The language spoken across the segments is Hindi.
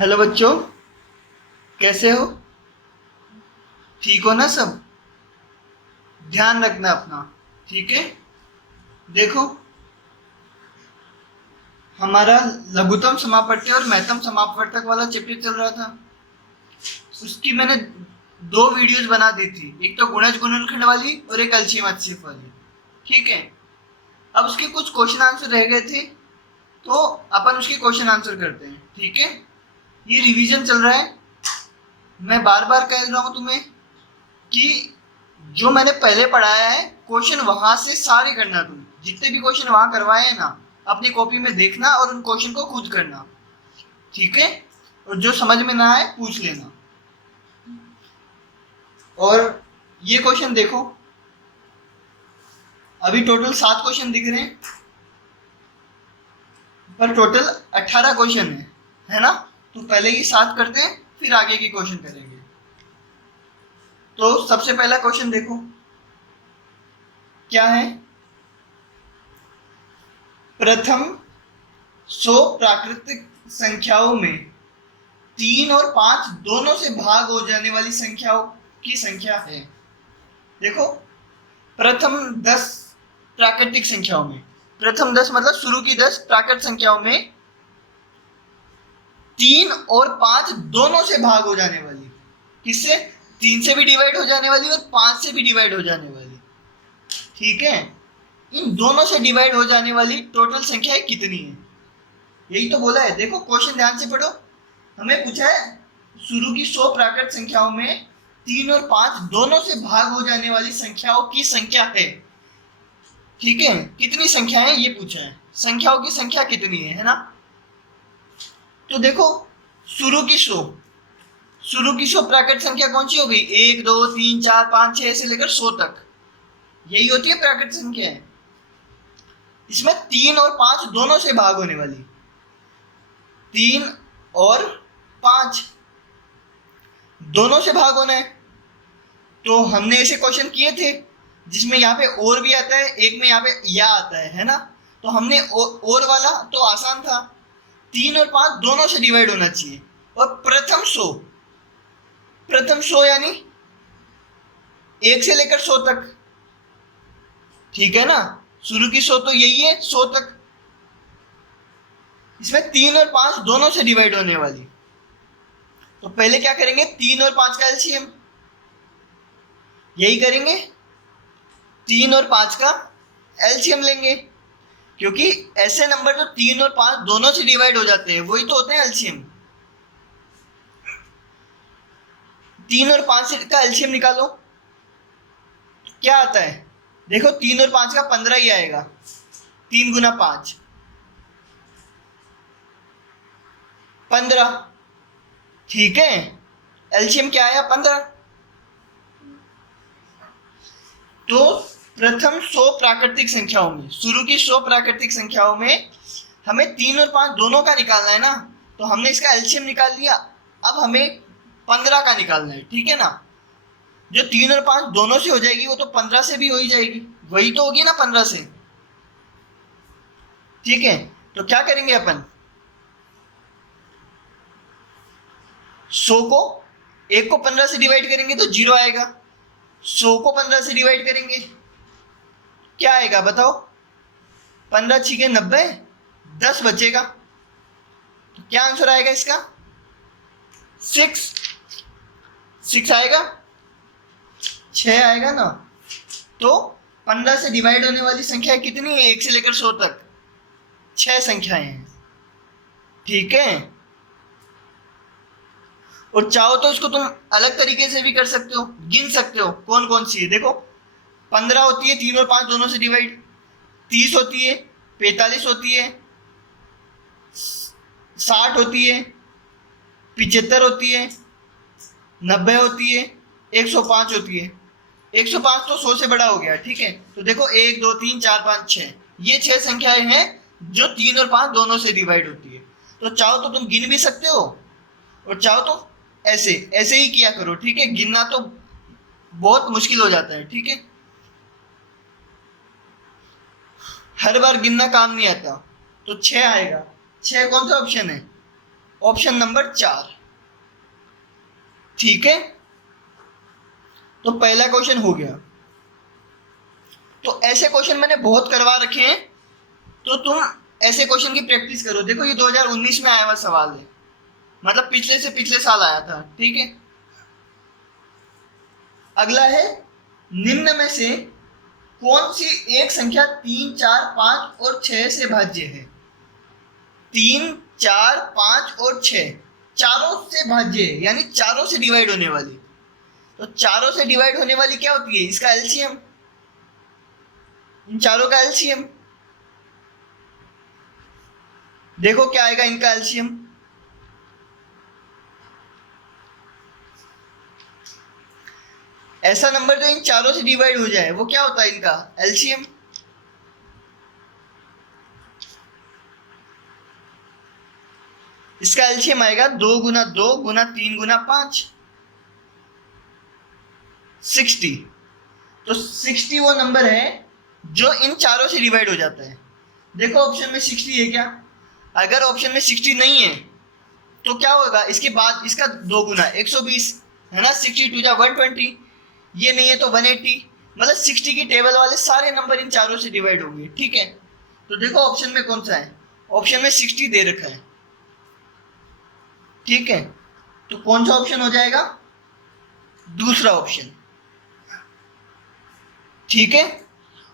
हेलो बच्चों, कैसे हो? ठीक हो ना सब? ध्यान रखना अपना। ठीक है। देखो, हमारा लघुत्तम समापट्टी और महत्तम समापवर्तक वाला चैप्टर चल रहा था। उसकी मैंने दो वीडियोस बना दी थी, एक तो गुणज गुणनखंड वाली और एक एलसीएम एचसीएफ वाली। ठीक है। अब उसके कुछ क्वेश्चन आंसर रह गए थे, तो अपन उसके क्वेश्चन आंसर करते हैं। ठीक है। ये रिवीजन चल रहा है। मैं बार बार कह रहा हूँ तुम्हें कि जो मैंने पहले पढ़ाया है क्वेश्चन वहां से सारे करना। तुम जितने भी क्वेश्चन वहां करवाए हैं ना, अपनी कॉपी में देखना और उन क्वेश्चन को खुद करना। ठीक है। और जो समझ में ना आए पूछ लेना। और ये क्वेश्चन देखो, अभी टोटल 7 क्वेश्चन दिख रहे हैं, पर टोटल 18 क्वेश्चन है ना। तो पहले ही 7 करते हैं, फिर आगे के क्वेश्चन करेंगे। तो सबसे पहला क्वेश्चन देखो क्या है। प्रथम 100 प्राकृतिक संख्याओं में 3 और 5 दोनों से भाग हो जाने वाली संख्याओं की संख्या है। देखो, प्रथम 10 प्राकृतिक संख्याओं में, प्रथम 10 मतलब शुरू की 10 प्राकृत संख्याओं में 3 और 5 दोनों से भाग हो जाने वाली। किससे? 3 से भी डिवाइड हो जाने वाली और 5 से भी डिवाइड हो जाने वाली। ठीक है। इन दोनों से डिवाइड हो जाने वाली टोटल संख्या कितनी है? यही तो बोला है। देखो क्वेश्चन ध्यान से पढ़ो। हमें पूछा है शुरू की 100 प्राकृत संख्याओं में 3 और 5 दोनों से भाग हो जाने वाली संख्याओं की संख्या है। ठीक है। कितनी संख्याएं ये पूछा है, संख्याओं की संख्या कितनी है ना। तो देखो, शुरू की 100 प्राकृत संख्या कौन सी हो गई? 1 2 3 4 5 6 से लेकर 100 तक, यही होती है प्राकृत संख्या। इसमें 3 और 5 दोनों से भाग होने वाली, 3 और 5 दोनों से भाग होना है। तो हमने ऐसे क्वेश्चन किए थे जिसमें यहाँ पे और भी आता है, एक में यहाँ पे या आता है ना। तो हमने और वाला तो आसान था, 3 और 5 दोनों से डिवाइड होना चाहिए। और प्रथम 100 यानी 1 से लेकर 100 तक। ठीक है ना। शुरू की 100 तो यही है, 100 तक। इसमें 3 और 5 दोनों से डिवाइड होने वाली। तो पहले क्या करेंगे? 3 और 5 का एलसीएम, यही करेंगे। 3 और 5 का एलसीएम लेंगे, क्योंकि ऐसे नंबर जो 3 और 5 दोनों से डिवाइड हो जाते हैं वही तो होते हैं एलसीएम। 3 और 5 का एलसीएम निकालो, क्या आता है? देखो, 3 और 5 का 15 ही आएगा। 3 गुना 5 15। ठीक है। एलसीएम क्या आया? 15। तो प्रथम 100 प्राकृतिक संख्याओं में, शुरू की 100 प्राकृतिक संख्याओं में हमें 3 और 5 दोनों का निकालना है ना। तो हमने इसका एलसीएम निकाल लिया। अब हमें 15 का निकालना है। ठीक है ना। जो 3 और 5 दोनों से हो जाएगी वो तो 15 से भी हो ही जाएगी, वही तो होगी ना 15 से। ठीक है। तो क्या करेंगे अपन? 100 को, एक को 15 से डिवाइड करेंगे तो 0 आएगा। 100 को 15 से डिवाइड करेंगे, क्या आएगा बताओ? 15 छीके 90, 10 बचेगा। तो क्या आंसर आएगा इसका? 6 आएगा, 6 आएगा ना। तो 15 से डिवाइड होने वाली संख्या कितनी है? 1 से लेकर 100 तक 6 संख्याएं हैं। ठीक है। और चाहो तो इसको तुम अलग तरीके से भी कर सकते हो, गिन सकते हो कौन कौन सी है। देखो, 15 होती है 3 और 5 दोनों से डिवाइड, 30 होती है, 45 होती है, 60 होती है, 75 होती है, 90 होती है, 105 होती है। 105 तो 100 से बड़ा हो गया। ठीक है। तो देखो, 1 2 3 4 5 6, ये 6 संख्याएं हैं जो 3 और 5 दोनों से डिवाइड होती है। तो चाहो तो तुम गिन भी सकते हो, और चाहो तो ऐसे ऐसे ही किया करो। ठीक है। गिनना तो बहुत मुश्किल हो जाता है। ठीक है। हर बार गिनना काम नहीं आता। तो 6 आएगा। 6 कौन सा ऑप्शन है? Option number 4। ठीक है, तो पहला क्वेश्चन हो गया। तो ऐसे क्वेश्चन मैंने बहुत करवा रखे हैं, तो तुम ऐसे क्वेश्चन की प्रैक्टिस करो। देखो ये 2019 में आया हुआ सवाल है, मतलब पिछले से पिछले साल आया था। ठीक है, अगला है, निम्न में से कौन सी एक संख्या 3, 4, 5 और 6 से भाज्य है? 3, 4, 5 और 6 चारों से भाज्य है, यानी चारों से डिवाइड होने वाली। तो चारों से डिवाइड होने वाली क्या होती है? इसका एलसीएम, इन चारों का एलसीएम। देखो क्या आएगा इनका एलसीएम। ऐसा नंबर जो इन चारों से डिवाइड हो जाए वो क्या होता है? इनका एलसीएम। इसका एलसीएम आएगा 2 गुना 2 गुना 3 गुना 5, 60। तो 60 वो नंबर है जो इन चारों से डिवाइड हो जाता है। देखो ऑप्शन में 60 है क्या? अगर ऑप्शन में 60 नहीं है तो क्या होगा? इसके बाद इसका 2 गुना 120 है ना, 62 जा 120। ये नहीं है तो 180, मतलब 60 की टेबल वाले सारे नंबर इन चारों से डिवाइड होंगे। ठीक है, तो देखो ऑप्शन में कौन सा है? ऑप्शन में 60 दे रखा है। ठीक है, तो कौन सा ऑप्शन हो जाएगा? दूसरा ऑप्शन। ठीक है,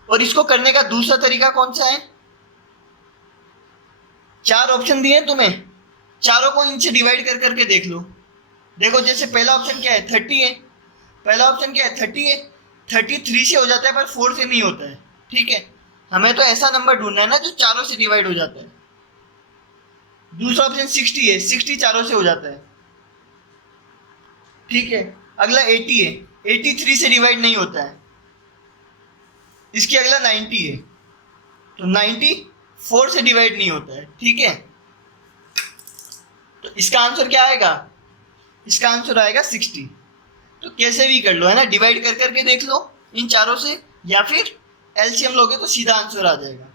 और इसको करने का दूसरा तरीका कौन सा है? 4 ऑप्शन दिए तुम्हें, चारों को इनसे डिवाइड कर करके देख लो। देखो जैसे पहला ऑप्शन क्या है? 30 है। पहला ऑप्शन क्या है? 30 है। 33 से हो जाता है पर 4 से नहीं होता है। ठीक है, हमें तो ऐसा नंबर ढूंढना है ना जो चारों से डिवाइड हो जाता है। दूसरा ऑप्शन 60 है, 60 चारों से हो जाता है। ठीक है, अगला 80 है, 83 से डिवाइड नहीं होता है। इसकी अगला 90 है, तो 90 4 से डिवाइड नहीं होता है। ठीक है, तो इसका आंसर क्या आएगा? इसका आंसर आएगा 60। तो कैसे भी कर लो, है ना, डिवाइड कर करके देख लो इन चारों से, या फिर एलसीएम लोगे तो सीधा आंसर आ जाएगा।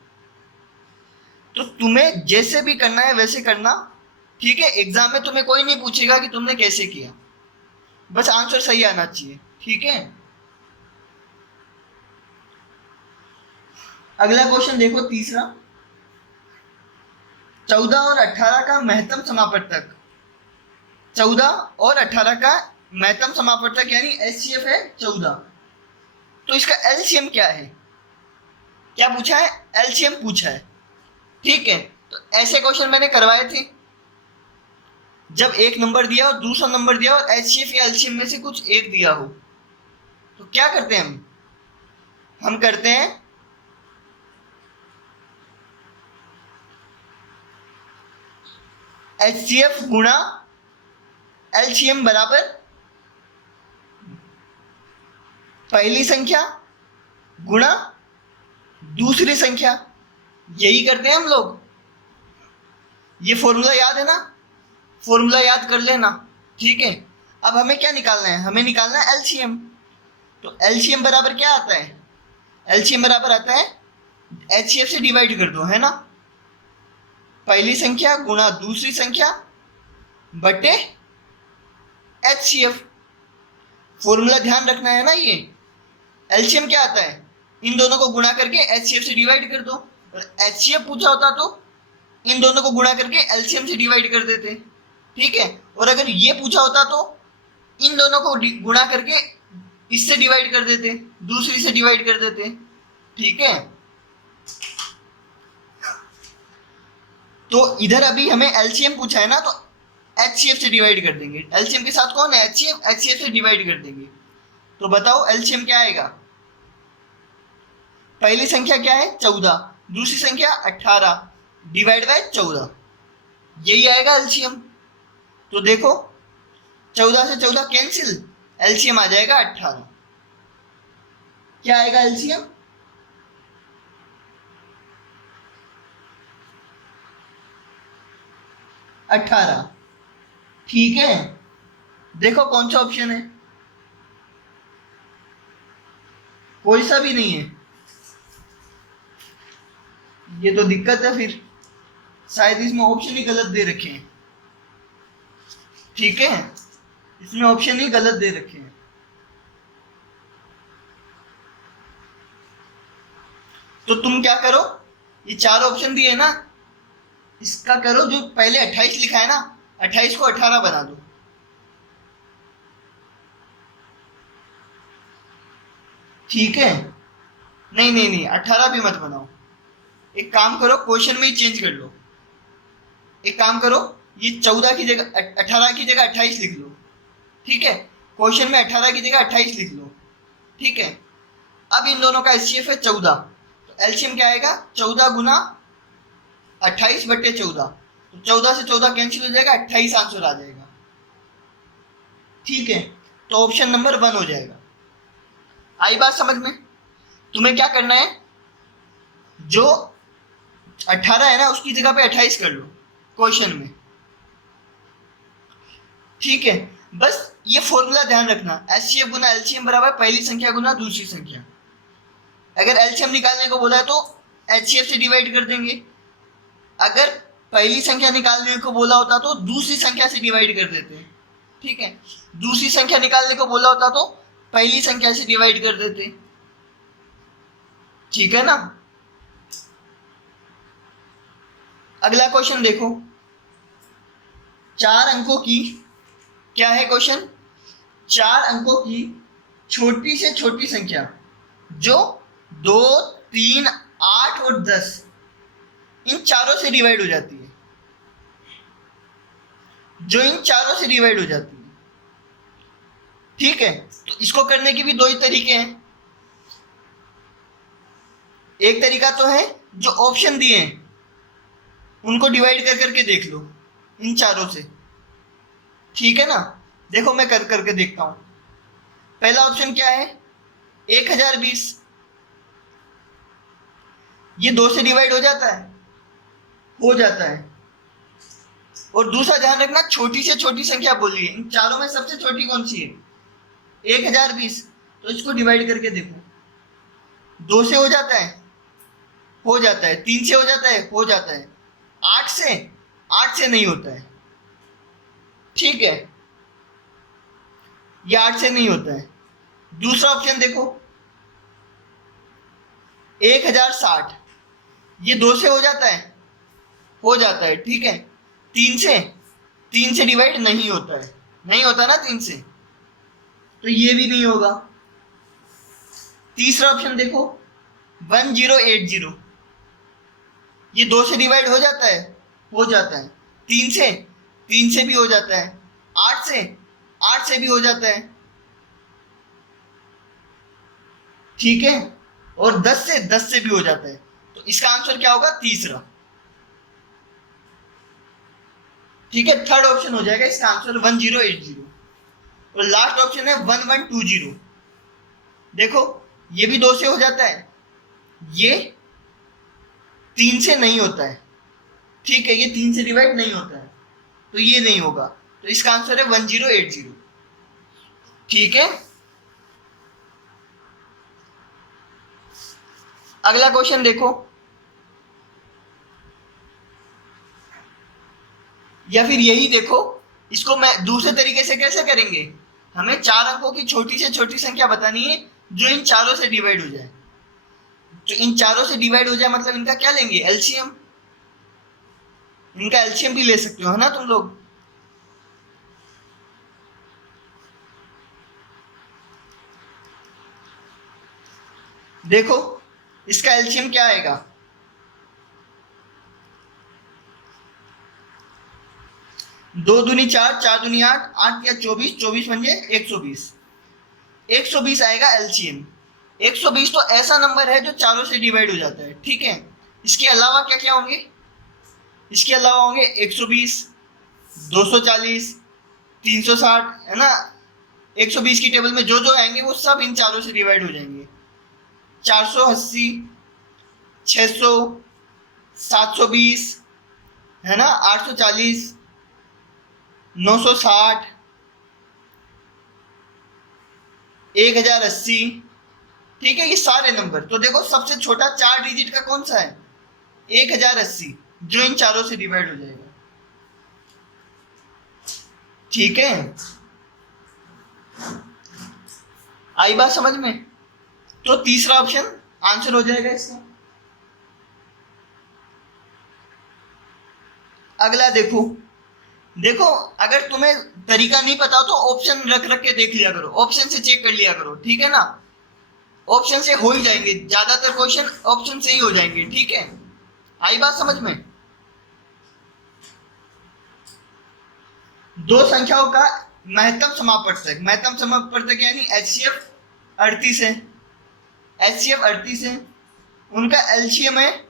तो तुम्हें जैसे भी करना है वैसे करना। ठीक है, एग्जाम में तुम्हें कोई नहीं पूछेगा कि तुमने कैसे किया, बस आंसर सही आना चाहिए। ठीक है, अगला क्वेश्चन देखो, तीसरा। 14 और 18 का महत्तम समापवर्तक, 14 और 18 का महत्तम समापवर्तक यानी एचसीएफ है 14। तो इसका एलसीएम क्या है? क्या पूछा है? एलसीएम पूछा है। ठीक है, तो ऐसे क्वेश्चन मैंने करवाए थे, जब एक नंबर दिया और दूसरा नंबर दिया और एचसीएफ या एलसीएम में से कुछ एक दिया हो, तो क्या करते हैं हम करते हैं एचसीएफ गुणा एलसीएम बराबर पहली संख्या गुणा दूसरी संख्या। यही करते हैं हम लोग। ये फॉर्मूला याद है ना? फॉर्मूला याद कर लेना। ठीक है, अब हमें क्या निकालना है? हमें निकालना है एलसीएम। तो एलसीएम बराबर क्या आता है? एलसीएम बराबर आता है एचसीएफ से डिवाइड कर दो, है ना, पहली संख्या गुणा दूसरी संख्या बटे एचसीएफ। फॉर्मूला ध्यान रखना है ना। ये एलसीएम क्या आता है? इन दोनों को गुणा करके एचसीएफ से डिवाइड कर दो। और एचसीएफ पूछा होता तो इन दोनों को गुणा करके एलसीएम से डिवाइड कर देते। ठीक है, और अगर ये पूछा होता तो इन दोनों को गुणा करके इससे डिवाइड कर देते, दूसरी से डिवाइड कर देते। ठीक है, तो इधर अभी हमें एलसीएम पूछा है ना, तो एचसीएफ से डिवाइड कर देंगे। एलसीएम के साथ कौन है? एचसीएफ। एचसीएफ से डिवाइड कर देंगे। तो बताओ एलसीएम क्या आएगा? पहली संख्या क्या है? 14, दूसरी संख्या 18 डिवाइड बाय 14, यही आएगा एलसीएम। तो देखो 14 से 14 कैंसिल, एलसीएम आ जाएगा 18। क्या आएगा एलसीएम? 18। ठीक है, देखो कौन सा ऑप्शन है? कोई सा भी नहीं है। ये तो दिक्कत है, फिर शायद इसमें ऑप्शन ही गलत दे रखे हैं। ठीक है, इसमें ऑप्शन ही गलत दे रखे हैं। तो तुम क्या करो, ये चार ऑप्शन दिए ना, इसका करो जो पहले 28 लिखा है ना, 28 को 18 बना दो। ठीक है, नहीं नहीं नहीं, 18 भी मत बनाओ। एक काम करो, क्वेश्चन में ही चेंज कर लो। एक काम करो, ये 14 की जगह 18 की जगह 28 लिख लो। ठीक है, क्वेश्चन में 18 की जगह 28 लिख लो। ठीक है, अब इन दोनों का एचसीएफ है 14, तो एलसीएम क्या आएगा, 14 गुना 28 बटे 14, तो 14 से 14 कैंसिल हो जाएगा, 28 आंसर आ जाएगा। ठीक है, तो ऑप्शन नंबर 1 हो जाएगा। आई बात समझ में? तुम्हें क्या करना है, जो 18 है ना उसकी जगह पे 28 कर लो क्वेश्चन में। ठीक है, बस ये फॉर्मूला ध्यान रखना, एचसीएफ गुना एलसीएम बराबर पहली संख्या गुना दूसरी संख्या। अगर एलसीएम निकालने को बोला है तो एचसीएफ से डिवाइड कर देंगे, अगर पहली संख्या निकालने को बोला होता तो दूसरी संख्या से डिवाइड कर देते हैं। ठीक है, दूसरी संख्या निकालने को बोला होता तो पहली संख्या से डिवाइड कर देते। ठीक है ना। अगला क्वेश्चन देखो, 4 अंकों की, क्या है क्वेश्चन, 4 अंकों की छोटी से छोटी संख्या जो 2, 3, 8 और 10 इन चारों से डिवाइड हो जाती है, जो इन चारों से डिवाइड हो जाती है। ठीक है, तो इसको करने के भी दो ही तरीके हैं। एक तरीका तो है जो ऑप्शन दिए हैं उनको डिवाइड कर करके देख लो इन चारों से। ठीक है ना, देखो मैं कर करके देखता हूं। पहला ऑप्शन क्या है, 1020, ये 2 से डिवाइड हो जाता है, हो जाता है। और दूसरा ध्यान रखना, छोटी से छोटी संख्या बोली है, इन चारों में सबसे छोटी कौन सी है, 1020, तो इसको डिवाइड करके देखो। 2 से हो जाता है, हो जाता है। 3 से हो जाता है, हो जाता है। 8 से नहीं होता है। ठीक है, ये 8 से नहीं होता है। दूसरा ऑप्शन देखो, 1060, ये 2 से हो जाता है, हो जाता है। ठीक है, 3 से डिवाइड नहीं होता है, नहीं होता ना 3 से, तो ये भी नहीं होगा। तीसरा ऑप्शन देखो, 1080, ये 2 से डिवाइड हो जाता है, हो जाता है। 3 से भी हो जाता है। 8 से भी हो जाता है। ठीक है, और 10 से भी हो जाता है। तो इसका आंसर क्या होगा, तीसरा। ठीक है, थर्ड ऑप्शन हो जाएगा इसका आंसर 1080। और लास्ट ऑप्शन है 1120। देखो, ये भी 2 से हो जाता है, ये 3 से नहीं होता है। ठीक है, ये 3 से डिवाइड नहीं होता है, तो ये नहीं होगा। तो इसका आंसर है 1080। ठीक है, अगला क्वेश्चन देखो, या फिर यही देखो, इसको मैं दूसरे तरीके से कैसे करेंगे, हमें 4 अंकों की छोटी से छोटी संख्या बतानी है जो इन चारों से डिवाइड हो जाए। जो इन चारों से डिवाइड हो जाए मतलब इनका क्या लेंगे, एलसीएम। इनका एलसीएम भी ले सकते हो, है ना तुम लोग। देखो, इसका एलसीएम क्या आएगा, 2 दूनी 4, 4 दूनी 8, 8 या 24, 24 म्हणजे 120, 120 आएगा एलसीएम। 120 तो ऐसा नंबर है जो चारों से डिवाइड हो जाता है। ठीक है, इसके अलावा क्या क्या होंगे, इसके अलावा होंगे 120, 240, 360, है ना। 120 की टेबल में जो जो आएंगे वो सब इन चारों से डिवाइड हो जाएंगे। 480, 600, 720, है ना, 840, 960, 1080। ठीक है, ये सारे नंबर। तो देखो, सबसे छोटा 4 डिजिट का कौन सा है, 1080, जो इन चारों से डिवाइड हो जाएगा। ठीक है, आई बात समझ में? तो तीसरा ऑप्शन आंसर हो जाएगा इसका। अगला देखो, देखो अगर तुम्हें तरीका नहीं पता तो ऑप्शन रख रख के देख लिया करो, ऑप्शन से चेक कर लिया करो, ठीक है ना? ऑप्शन से हो ही जाएंगे, ज्यादातर क्वेश्चन ऑप्शन से ही हो जाएंगे, ठीक है? आई बात समझ में? दो संख्याओं का महत्तम समापवर्तक, महत्तम समापवर्तक यानी एचसीएफ 38 है, एचसीएफ 38 है, उनका एलसीएम है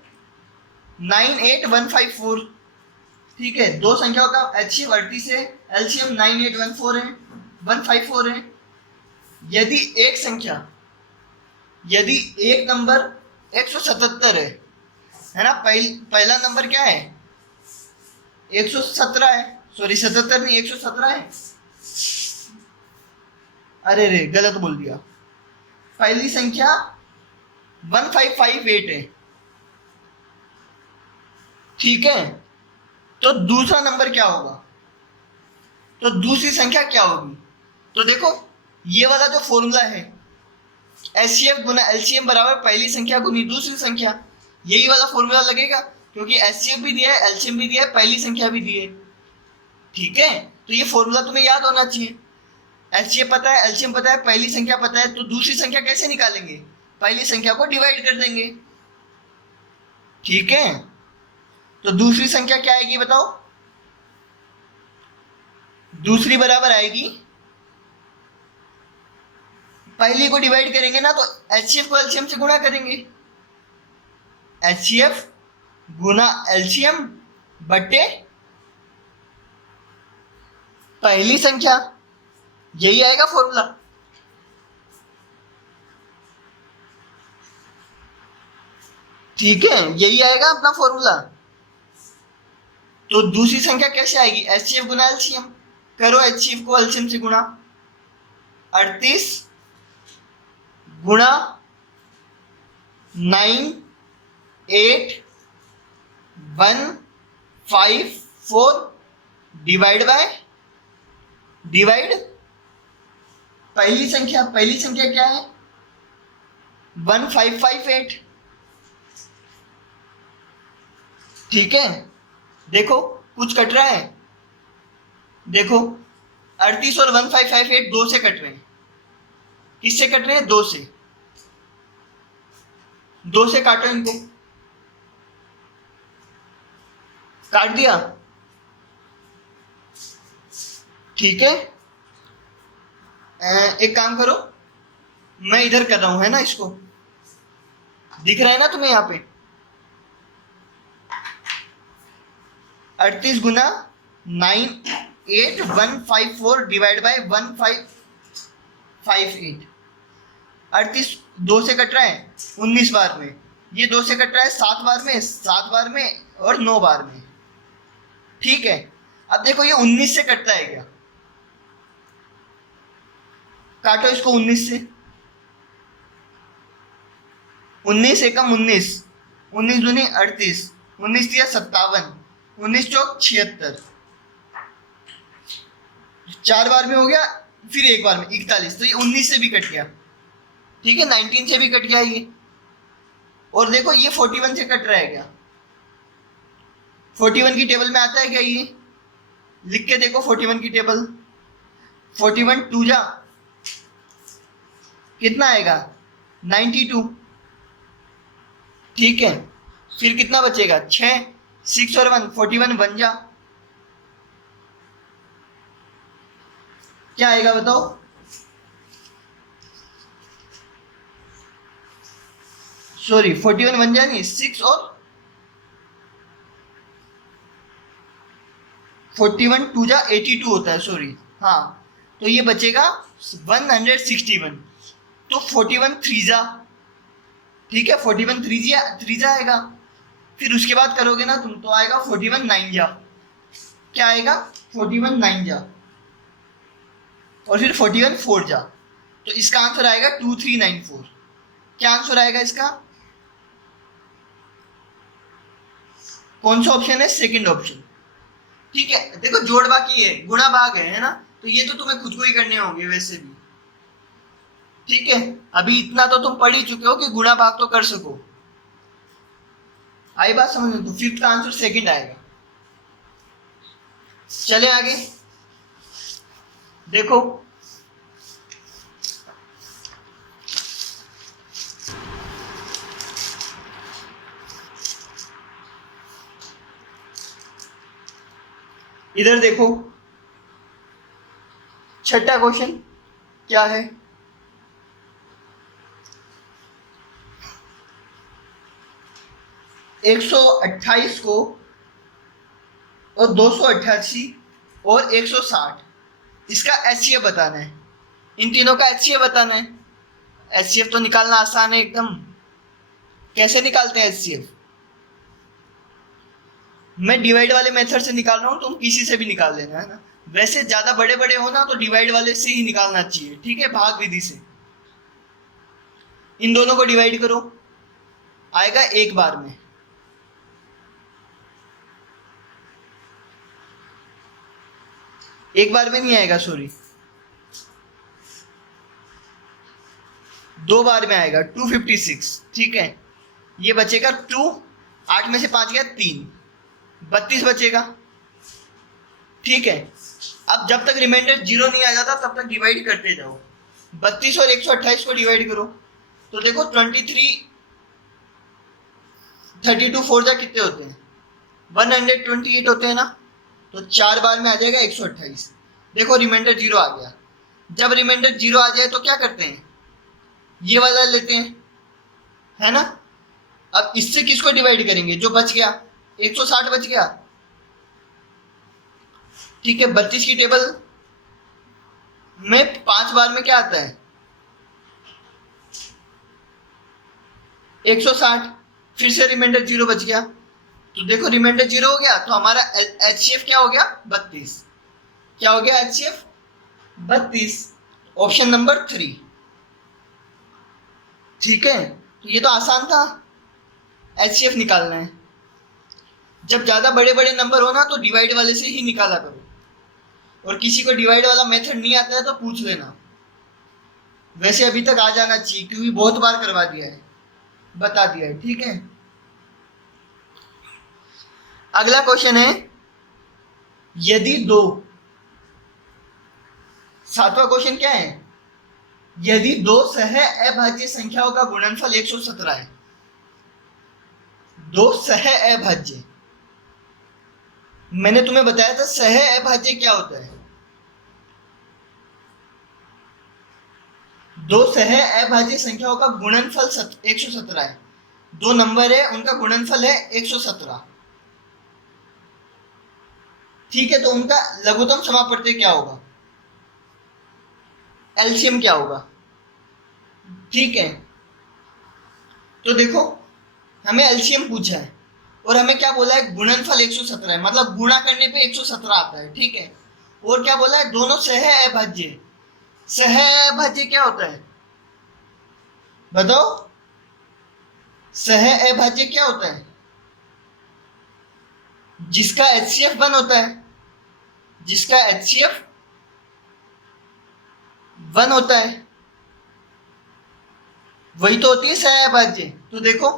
98154, ठीक है? दो संख्याओं का एचसीएफ 38 है, एलसीएम 9814 है, 154 है। यदि एक संख्या, यदि एक नंबर 177 है ना, पहला नंबर क्या है? 117 है, सॉरी 77 नहीं 117 है, अरे रे गलत बोल दिया। पहली संख्या 1558 है, ठीक है? तो दूसरा नंबर क्या होगा? तो दूसरी संख्या क्या होगी? तो देखो ये वाला जो फॉर्मूला है, एचसीएफ गुना एलसीएम बराबर पहली संख्या गुनी दूसरी संख्या, यही वाला फॉर्मूला लगेगा, क्योंकि एचसीएफ भी दिया है, एलसीएम भी दिया है, पहली संख्या भी दी है, ठीक है? तो ये फॉर्मूला तुम्हें याद होना चाहिए। एचसीएफ पता है, एलसीएम पता है, पहली संख्या पता है, तो दूसरी संख्या कैसे निकालेंगे? पहली संख्या को डिवाइड कर देंगे, ठीक है? तो दूसरी संख्या क्या आएगी बताओ? दूसरी बराबर आएगी, पहली को डिवाइड करेंगे ना तो एचसीएफ को एलसीएम से गुणा करेंगे, एचसीएफ गुना एलसीएम बटे पहली संख्या, यही आएगा फॉर्मूला। ठीक है, यही आएगा अपना फॉर्मूला। तो दूसरी संख्या कैसे आएगी? एचसीएफ गुना एलसीएम, करो एचसीएफ को एलसीएम से गुणा, 38 गुणा 98154 डिवाइड पहली संख्या, पहली संख्या क्या है? 1558, ठीक है? देखो कुछ कट रहा है, देखो 38 और 1558 दो से कट रहे हैं, किससे कट रहे हैं? दो से, दो से काटो इनको, काट दिया, ठीक है? एक काम करो, मैं इधर कर रहा हूं, है ना? इसको दिख रहा है ना तुम्हें यहाँ पे? 38 गुना 98154 डिवाइड बाय 1558, 38 दो से कट रहा है 19 बार में, ये दो से कट रहा है 7 बार में, 7 बार में और 9 बार में, ठीक है? अब देखो ये 19 से कटता है क्या? काटो इसको 19 से, 19 एकम 19, 19 दूनी 38, 19 दिया 57, 19 चौक 76, 4 बार में हो गया, फिर एक बार में 41, तो ये 19 से भी कट गया, ठीक है? 19 से भी कट गया ये, और देखो ये 41 से कट रहा है क्या? 41 की टेबल में आता है क्या? ये लिख के देखो 41 की टेबल, 41 टू जा कितना आएगा? 92, ठीक है? फिर कितना बचेगा? 6, 6 और 1 41 बन जा, क्या आएगा बताओ? सॉरी 41 बन जा नहीं, 6 और 41 टू जा 82 होता है, सॉरी, हाँ, तो ये बचेगा 161, तो 41 थ्री जा, ठीक है? 41 थ्री जा आएगा, फिर उसके बाद करोगे ना तुम तो आएगा 41 नाइन जा, क्या आएगा? 41 नाइन जा, और फिर 41 फोर जा, तो इसका आंसर आएगा 2394। क्या आंसर आएगा इसका? कौन सा ऑप्शन है? सेकंड ऑप्शन, ठीक है, देखो जोड़ बाकी है, गुणा भाग है ना, तो ये तो तुम्हें खुद को ही करने होंगे वैसे भी। ठीक है, अभी इतना तो तुम पढ़ ही चुके हो कि गुणा भाग तो कर सको। आई बात समझ में? तो फिफ्थ का आंसर सेकंड आएगा। चले आगे देखो, इधर देखो छठा क्वेश्चन क्या है। 128 को और 288 और 160, इसका एचसीएफ बताना है। इन तीनों का एचसीएफ बताना है। एचसीएफ तो निकालना आसान है एकदम। कैसे निकालते हैं एचसीएफ? मैं डिवाइड वाले मेथड से निकाल रहा हूँ, तुम किसी से भी निकाल लेना, है ना। वैसे ज्यादा बड़े बड़े हो ना तो डिवाइड वाले से ही निकालना चाहिए, ठीक है, भाग विधि से। इन दोनों को डिवाइड करो, आएगा एक बार में। एक बार में नहीं आएगा, सॉरी, दो बार में आएगा, 256। ठीक है, ये बचेगा 2, 8 में से 5 गया 3, 32 बचेगा। ठीक है, अब जब तक रिमाइंडर 0 नहीं आ जाता तब तक डिवाइड करते जाओ। 32 और 128 को डिवाइड करो तो देखो 23, 32 4 जा कितने होते हैं? 128 होते हैं ना। तो 4 बार में आ जाएगा 128। देखो रिमाइंडर 0 आ गया। जब रिमाइंडर 0 आ जाए तो क्या करते हैं? ये वाला लेते हैं, है ना। अब इससे किसको डिवाइड करेंगे? जो बच गया, 160 बच गया। ठीक है, 32 की टेबल में 5 बार में क्या आता है? 160। फिर से रिमाइंडर 0 बच गया, तो देखो रिमाइंडर 0 हो गया, तो हमारा एचसीएफ क्या हो गया? 32। क्या हो गया एचसीएफ? 32। Option number 3। ठीक है, तो ये तो आसान था, एचसीएफ निकालना है। जब ज्यादा बड़े बड़े नंबर हो ना तो डिवाइड वाले से ही निकाला करो, और किसी को डिवाइड वाला मेथड नहीं आता है तो पूछ लेना। वैसे अभी तक आ जाना चाहिए क्योंकि बहुत बार करवा दिया है, बता दिया है। ठीक है, अगला क्वेश्चन है, यदि दो, सातवां क्वेश्चन क्या है? यदि दो सह अभाज्य संख्याओं का गुणनफल 117 है। दो सह अभाज्य, मैंने तुम्हें बताया था सह अभाज्य क्या होता है। दो सह अभाज्य संख्याओं का गुणनफल 117 है। दो नंबर है, उनका गुणनफल है 117। ठीक है, तो उनका लघुत्तम समापवर्ती क्या होगा? एलसीएम क्या होगा? ठीक है, तो देखो हमें एलसीएम पूछा है और हमें क्या बोला है? गुणनफल 117 है, मतलब गुणा करने पे 117 आता है। ठीक है, और क्या बोला है? दोनों सह अभाज्य। सह अभाज्य क्या होता है बताओ? सह अभाज्य क्या होता है? जिसका एचसीएफ 1 होता है, जिसका एचसीएफ 1 होता है, वही तो होती है सह अभाज्य। तो देखो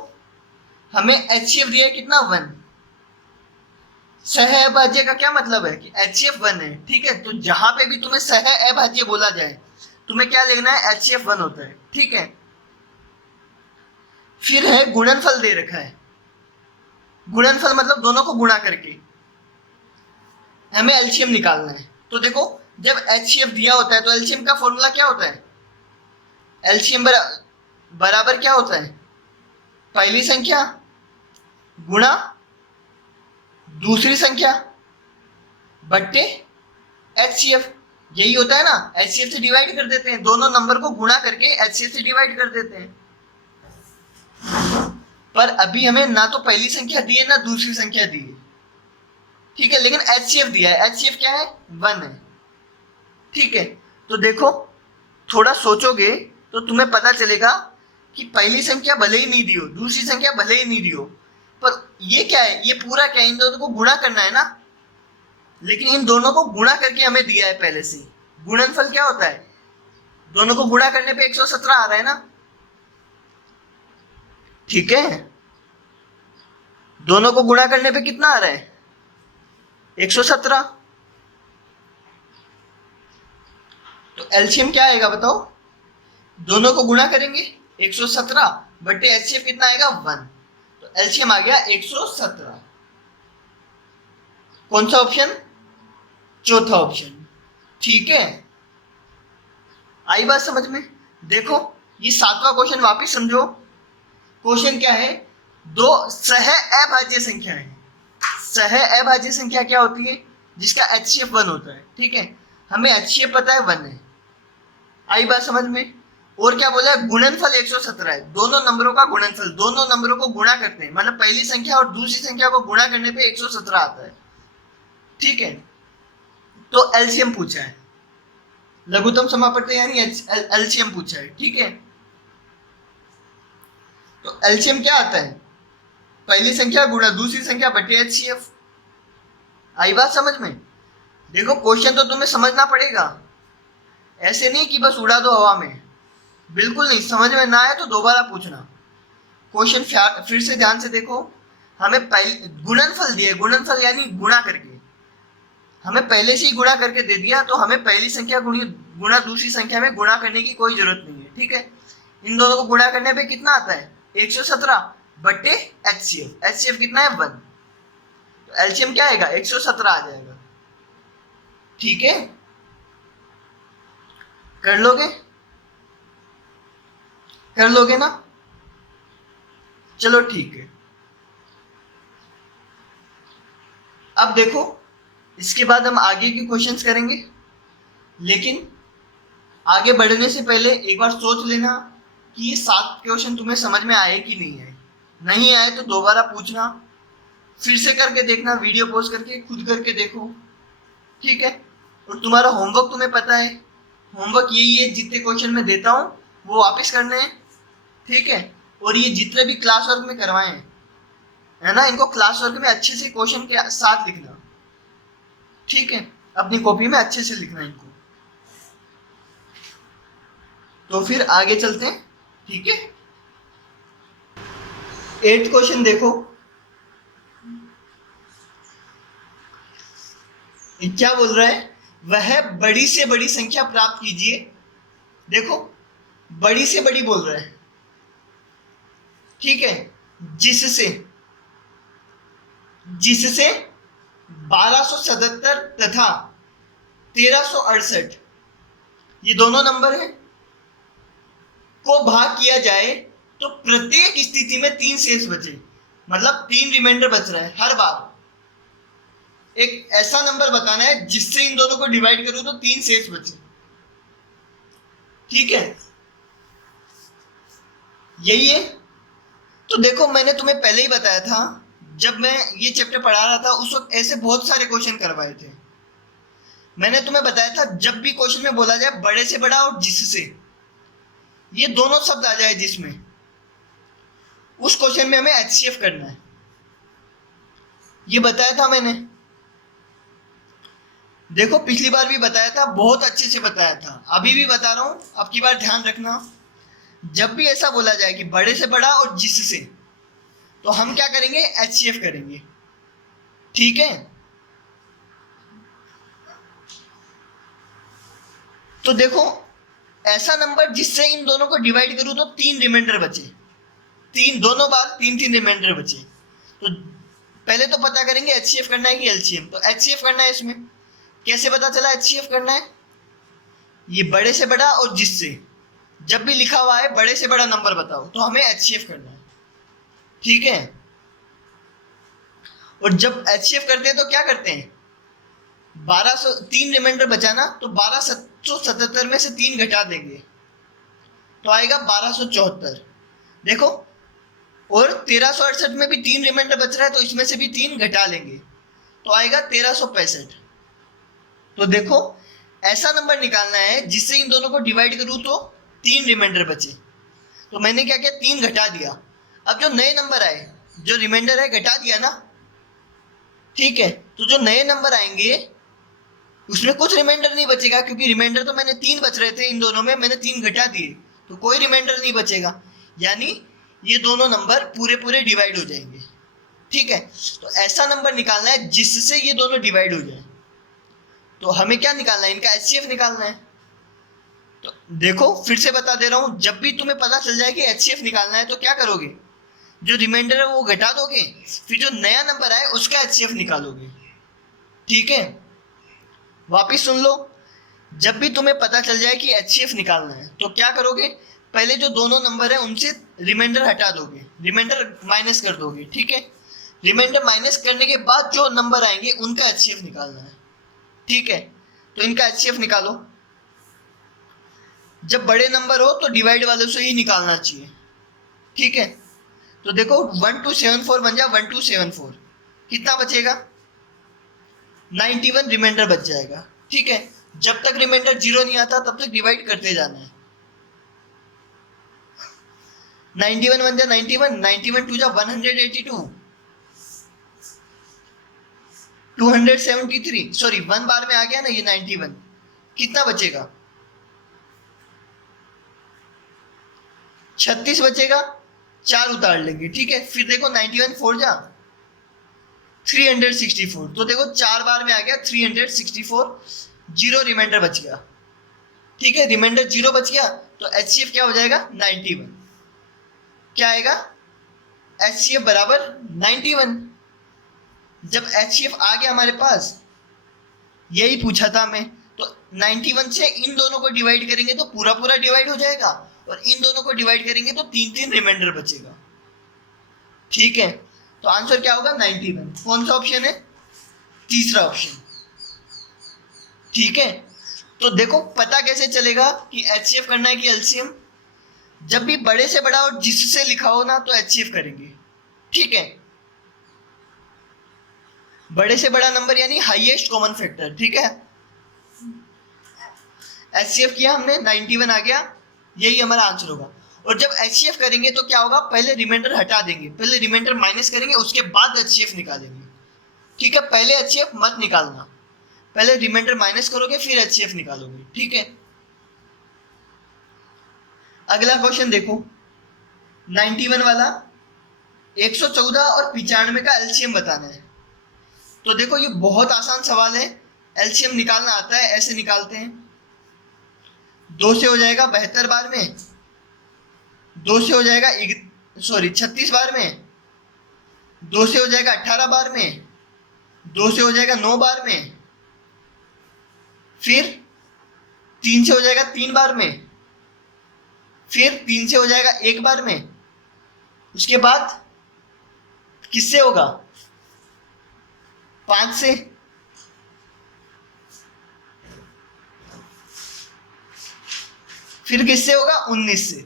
हमें एचसीएफ दिया है कितना? 1। सह अभाज्य का क्या मतलब है? कि एचसीएफ 1 है। ठीक है, तो जहां पे भी तुम्हें सह अभाज्य बोला जाए तुम्हें क्या लिखना है? एचसीएफ 1 होता है। ठीक है, फिर है गुणनफल दे रखा है। गुणनफल मतलब दोनों को गुणा करके हमें एलसीएम निकालना है। तो देखो जब एचसीएफ दिया होता है तो एलसीएम का फॉर्मूला क्या होता है? एलसीएम बराबर क्या होता है? पहली संख्या गुणा दूसरी संख्या बट्टे एचसीएफ। यही होता है ना, एचसीएफ से डिवाइड कर देते हैं, दोनों नंबर को गुणा करके एचसीएफ से डिवाइड कर देते हैं। पर अभी हमें ना तो पहली संख्या दी है ना दूसरी संख्या दी है। ठीक है, लेकिन एचसीएफ दिया है। एचसीएफ क्या है? 1 है। ठीक है, तो देखो थोड़ा सोचोगे तो तुम्हें पता चलेगा कि पहली संख्या भले ही नहीं दी हो, दूसरी संख्या भले ही नहीं दी हो, पर ये क्या है? ये पूरा क्या है? इन दोनों को गुणा करना है ना। लेकिन इन दोनों को गुणा करके हमें दिया है पहले से। गुणनफल क्या होता है? दोनों को गुणा करने पे 117 आ रहा है ना, ठीक है। दोनों को गुणा करने पे कितना आ रहा है? 117। तो एलसीएम क्या आएगा बताओ? दोनों को गुणा करेंगे 117 बटे एचसीएफ कितना आएगा? 1। तो एलसीएम आ गया 117। कौन सा ऑप्शन? चौथा ऑप्शन, ठीक है। आई बात समझ में? देखो ये 7वां क्वेश्चन वापिस समझो। क्वेश्चन क्या है? दो सह अभाज्य संख्या है। सह अभाज्य संख्या क्या होती है? जिसका एचसीएफ 1 होता है, ठीक है। हमें एचसीएफ पता है 1 है। आई बात समझ में? और क्या बोला है? गुणनफल 117 है। दोनों नंबरों का गुणनफल, दोनों नंबरों को गुणा करते हैं, मतलब पहली संख्या और दूसरी संख्या को गुणा करने पे 117 आता है, ठीक है। तो एलसीएम पूछा है, लघुत्तम समापवर्ती यानी एलसीएम पूछा है, ठीक है। तो एलसीएम क्या आता है? पहली संख्या गुणा दूसरी संख्या बटे एचसीएफ। आई बात समझ में? देखो क्वेश्चन तो तुम्हें समझना पड़ेगा, ऐसे नहीं कि बस उड़ा दो हवा में, बिल्कुल नहीं। समझ में ना आए तो दोबारा पूछना। क्वेश्चन फिर से ध्यान से देखो। हमें पहले गुणनफल दिए, गुणनफल यानी गुणा करके, हमें पहले से ही गुणा करके दे दिया, तो हमें पहली संख्या गुणा दूसरी संख्या में गुणा करने की कोई जरूरत नहीं है, ठीक है। इन दोनों को गुणा करने पे कितना आता है? 117 बटे एचसीएफ। एचसीएफ कितना है? 1। तो एलसीएम क्या आएगा? 117 आ जाएगा, ठीक है। कर लोगे? कर लोगे ना? चलो ठीक है। अब देखो इसके बाद हम आगे के क्वेश्चंस करेंगे, लेकिन आगे बढ़ने से पहले एक बार सोच लेना कि ये 7 क्वेश्चन तुम्हें समझ में आए कि नहीं आए। नहीं आए तो दोबारा पूछना, फिर से करके देखना, वीडियो पॉज करके खुद करके देखो, ठीक है। और तुम्हारा होमवर्क तुम्हें पता है, होमवर्क यही है, जितने क्वेश्चन मैं देता हूँ वो वापस करने हैं, ठीक है। और ये जितने भी क्लास वर्क में करवाए हैं, है ना, इनको क्लास वर्क में अच्छे से क्वेश्चन के साथ लिखना, ठीक है। अपनी कॉपी में अच्छे से लिखना इनको। तो फिर आगे चलते हैं, ठीक है। 8th क्वेश्चन देखो, क्या बोल रहा है? वह बड़ी से बड़ी संख्या प्राप्त कीजिए। देखो बड़ी से बड़ी बोल रहा है, ठीक है, जिससे 1277 तथा 1368 ये दोनों नंबर है को भाग किया जाए तो प्रत्येक स्थिति में 3 शेष बचे, मतलब 3 रिमाइंडर बच रहा है। हर बार एक ऐसा नंबर बताना है जिससे इन दोनों को डिवाइड करूं तो 3 शेष बचे, ठीक है। यही है। तो देखो मैंने तुम्हें पहले ही बताया था, जब मैं ये चैप्टर पढ़ा रहा था उस वक्त ऐसे बहुत सारे क्वेश्चन करवाए थे। मैंने तुम्हें बताया था जब भी क्वेश्चन में बोला जाए बड़े से बड़ा और जिससे, ये दोनों शब्द आ जाए जिसमें, उस क्वेश्चन में हमें एचसीएफ करना है। ये बताया था मैंने, देखो पिछली बार भी बताया था, बहुत अच्छे से बताया था, अभी भी बता रहा हूं, अब की बार ध्यान रखना। जब भी ऐसा बोला जाए कि बड़े से बड़ा और जिससे, तो हम क्या करेंगे? एचसीएफ करेंगे, ठीक है। तो देखो ऐसा नंबर जिससे इन दोनों को डिवाइड करूं तो 3 रिमाइंडर बचे, 3 दोनों बार 3 रिमाइंडर बचे। तो पहले तो पता करेंगे एचसीएफ करना है कि एलसीएम। तो एचसीएफ करना है, इसमें कैसे पता चला एचसीएफ करना है? ये बड़े से बड़ा और जिससे, जब भी लिखा हुआ है बड़े से बड़ा नंबर बताओ तो हमें एचसीएफ करना है, ठीक है। और जब एचसीएफ करते हैं तो क्या करते हैं? 3 रिमाइंडर बचाना, तो 1277 में से 3 घटा देंगे तो आएगा 1274। देखो, और 1368 में भी 3 रिमाइंडर बच रहा है तो इसमें से भी 3 घटा लेंगे तो आएगा 1365। तो देखो ऐसा नंबर निकालना है जिससे इन दोनों को डिवाइड करूं तो 3 रिमाइंडर बचे। तो मैंने क्या किया? 3 घटा दिया। अब जो नए नंबर आए, जो रिमाइंडर है, घटा दिया ना, ठीक है, तो जो नए नंबर आएंगे उसमें कुछ रिमाइंडर नहीं बचेगा, क्योंकि रिमाइंडर तो मैंने 3 बच रहे थे, इन दोनों में मैंने 3 घटा दिए, तो कोई रिमाइंडर नहीं बचेगा, यानी ये दोनों नंबर पूरे पूरे डिवाइड हो जाएंगे। ठीक है, तो ऐसा नंबर निकालना है जिससे ये दोनों डिवाइड हो जाए। तो हमें क्या निकालना है, इनका एचसीएफ निकालना है। तो देखो फिर से बता दे रहा हूं, जब भी तुम्हें पता चल जाए कि एचसीएफ निकालना है तो क्या करोगे, जो रिमाइंडर है वो घटा दोगे, फिर जो नया नंबर आए उसका एचसीएफ निकालोगे। ठीक है, वापिस सुन लो, जब भी तुम्हें पता चल जाए कि एचसीएफ निकालना है तो क्या करोगे, पहले जो दोनों नंबर है उनसे रिमाइंडर हटा दोगे, रिमाइंडर माइनस कर दोगे। ठीक है, रिमाइंडर माइनस करने के बाद जो नंबर आएंगे उनका एचसीएफ निकालना है। ठीक है, तो इनका एचसीएफ निकालो। जब बड़े नंबर हो तो डिवाइड वालों से ही निकालना चाहिए। ठीक है, तो देखो 1274 बन जाए 1274, कितना बचेगा, 91 रिमाइंडर बच जाएगा। ठीक है, जब तक रिमाइंडर 0 नहीं आता तब तक डिवाइड करते जाना है। 91 बन जाए 91, 91 टू जा 182, 273, सॉरी 1 बार में आ गया ना ये 91, कितना बचेगा, 36 बचेगा, 4 उतार लेंगे। ठीक है, फिर देखो 91 4 जा 364, तो देखो 4 बार में आ गया 364, 0 रिमाइंडर बच गया। ठीक है, रिमाइंडर 0 बच गया तो एचसीएफ क्या हो जाएगा, 91, क्या आएगा, एचसीएफ बराबर 91। जब एचसीएफ आ गया हमारे पास, यही पूछा था मैं, तो 91 से इन दोनों को डिवाइड करेंगे तो पूरा पूरा डिवाइड हो जाएगा, और इन दोनों को डिवाइड करेंगे तो 3 रिमाइंडर बचेगा। ठीक है, तो आंसर क्या होगा, 91। कौन सा ऑप्शन है, तीसरा ऑप्शन। ठीक है, तो देखो पता कैसे चलेगा कि एचसीएफ करना है कि एलसीएम, जब भी बड़े से बड़ा और जिससे लिखा हो ना तो एचसीएफ करेंगे। ठीक है, बड़े से बड़ा नंबर यानी हाईएस्ट कॉमन फैक्टर। ठीक है, एचसीएफ किया हमने, 91 आ गया, यही हमारा आंसर होगा। और जब एचसीएफ करेंगे तो क्या होगा, पहले रिमाइंडर हटा देंगे, पहले रिमाइंडर माइनस करेंगे, उसके बाद एचसीएफ निकालेंगे। ठीक है, पहले एचसीएफ मत निकालना, पहले रिमाइंडर माइनस करोगे फिर एचसीएफ निकालोगे। ठीक है, अगला क्वेश्चन देखो, 91 वाला, 114 और 95 का एलसीएम बताना है। तो देखो ये बहुत आसान सवाल है, एलसीएम निकालना आता है, ऐसे निकालते हैं। 2 से हो जाएगा 72 बार में, 2 से हो जाएगा 36 बार में, 2 से हो जाएगा 18 बार में, 2 से हो जाएगा 9 बार में, फिर 3 से हो जाएगा 3 बार में, फिर 3 से हो जाएगा 1 बार में, उसके बाद किससे होगा, 5 से, फिर किससे होगा, 19 से।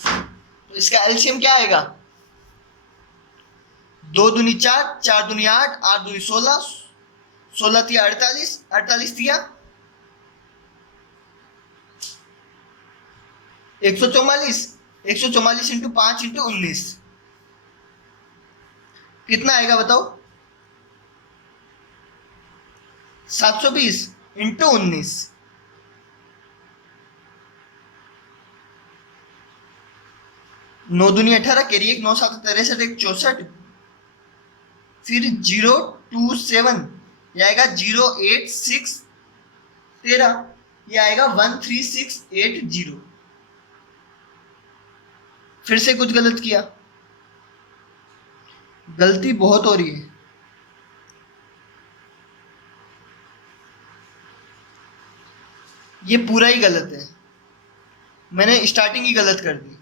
तो इसका एलसीएम क्या आएगा, 2 दूनी 4, 4 दूनी 8, 8 दूनी 16, 16 तिया 48, 48 तिया 144, 144 इंटू 5 इंटू 19, कितना आएगा बताओ, 720 इंटू 19, नौ दूनी 18, कैरी 1, 9 7 63, 1 64, फिर 027, ये आएगा 086 13, ये आएगा 13680। फिर से कुछ गलत किया, गलती बहुत हो रही है। ये पूरा ही गलत है, मैंने स्टार्टिंग ही गलत कर दी।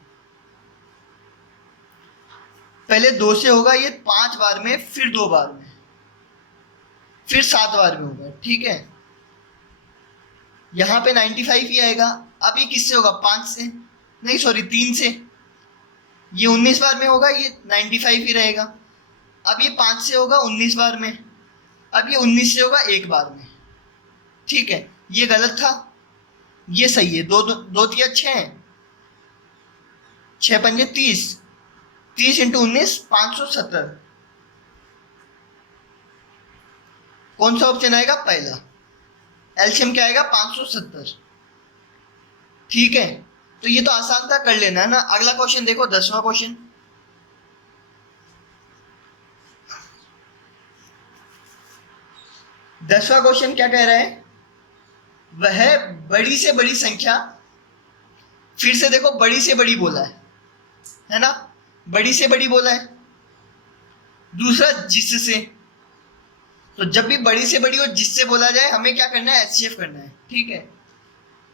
पहले 2 से होगा ये 5 बार में, फिर 2 बार में, फिर 7 बार में होगा। ठीक है, यहाँ पे 95 ही आएगा। अब ये किससे होगा, 5 से, नहीं सॉरी 3 से, ये 19 बार में होगा, ये 95 ही रहेगा। अब ये 5 से होगा 19 बार में, अब ये 19 से होगा 1 बार में। ठीक है, ये गलत था, ये सही है। 2 2 तिया 6, 6 पंजे 30, 30 इंटू 19 570, कौन सा ऑप्शन आएगा? पहला। एलसीएम क्या आएगा? 570। ठीक है, तो ये तो आसान था, कर लेना है ना। अगला क्वेश्चन देखो, 10वां क्वेश्चन। 10वां क्वेश्चन क्या कह रहा है? वह बड़ी से बड़ी संख्या, फिर से देखो बड़ी से बड़ी बोला है ना, बड़ी से बड़ी बोला है। दूसरा जिससे, तो जब भी बड़ी से बड़ी और जिससे बोला जाए हमें क्या करना है? एचसीएफ करना है। ठीक है,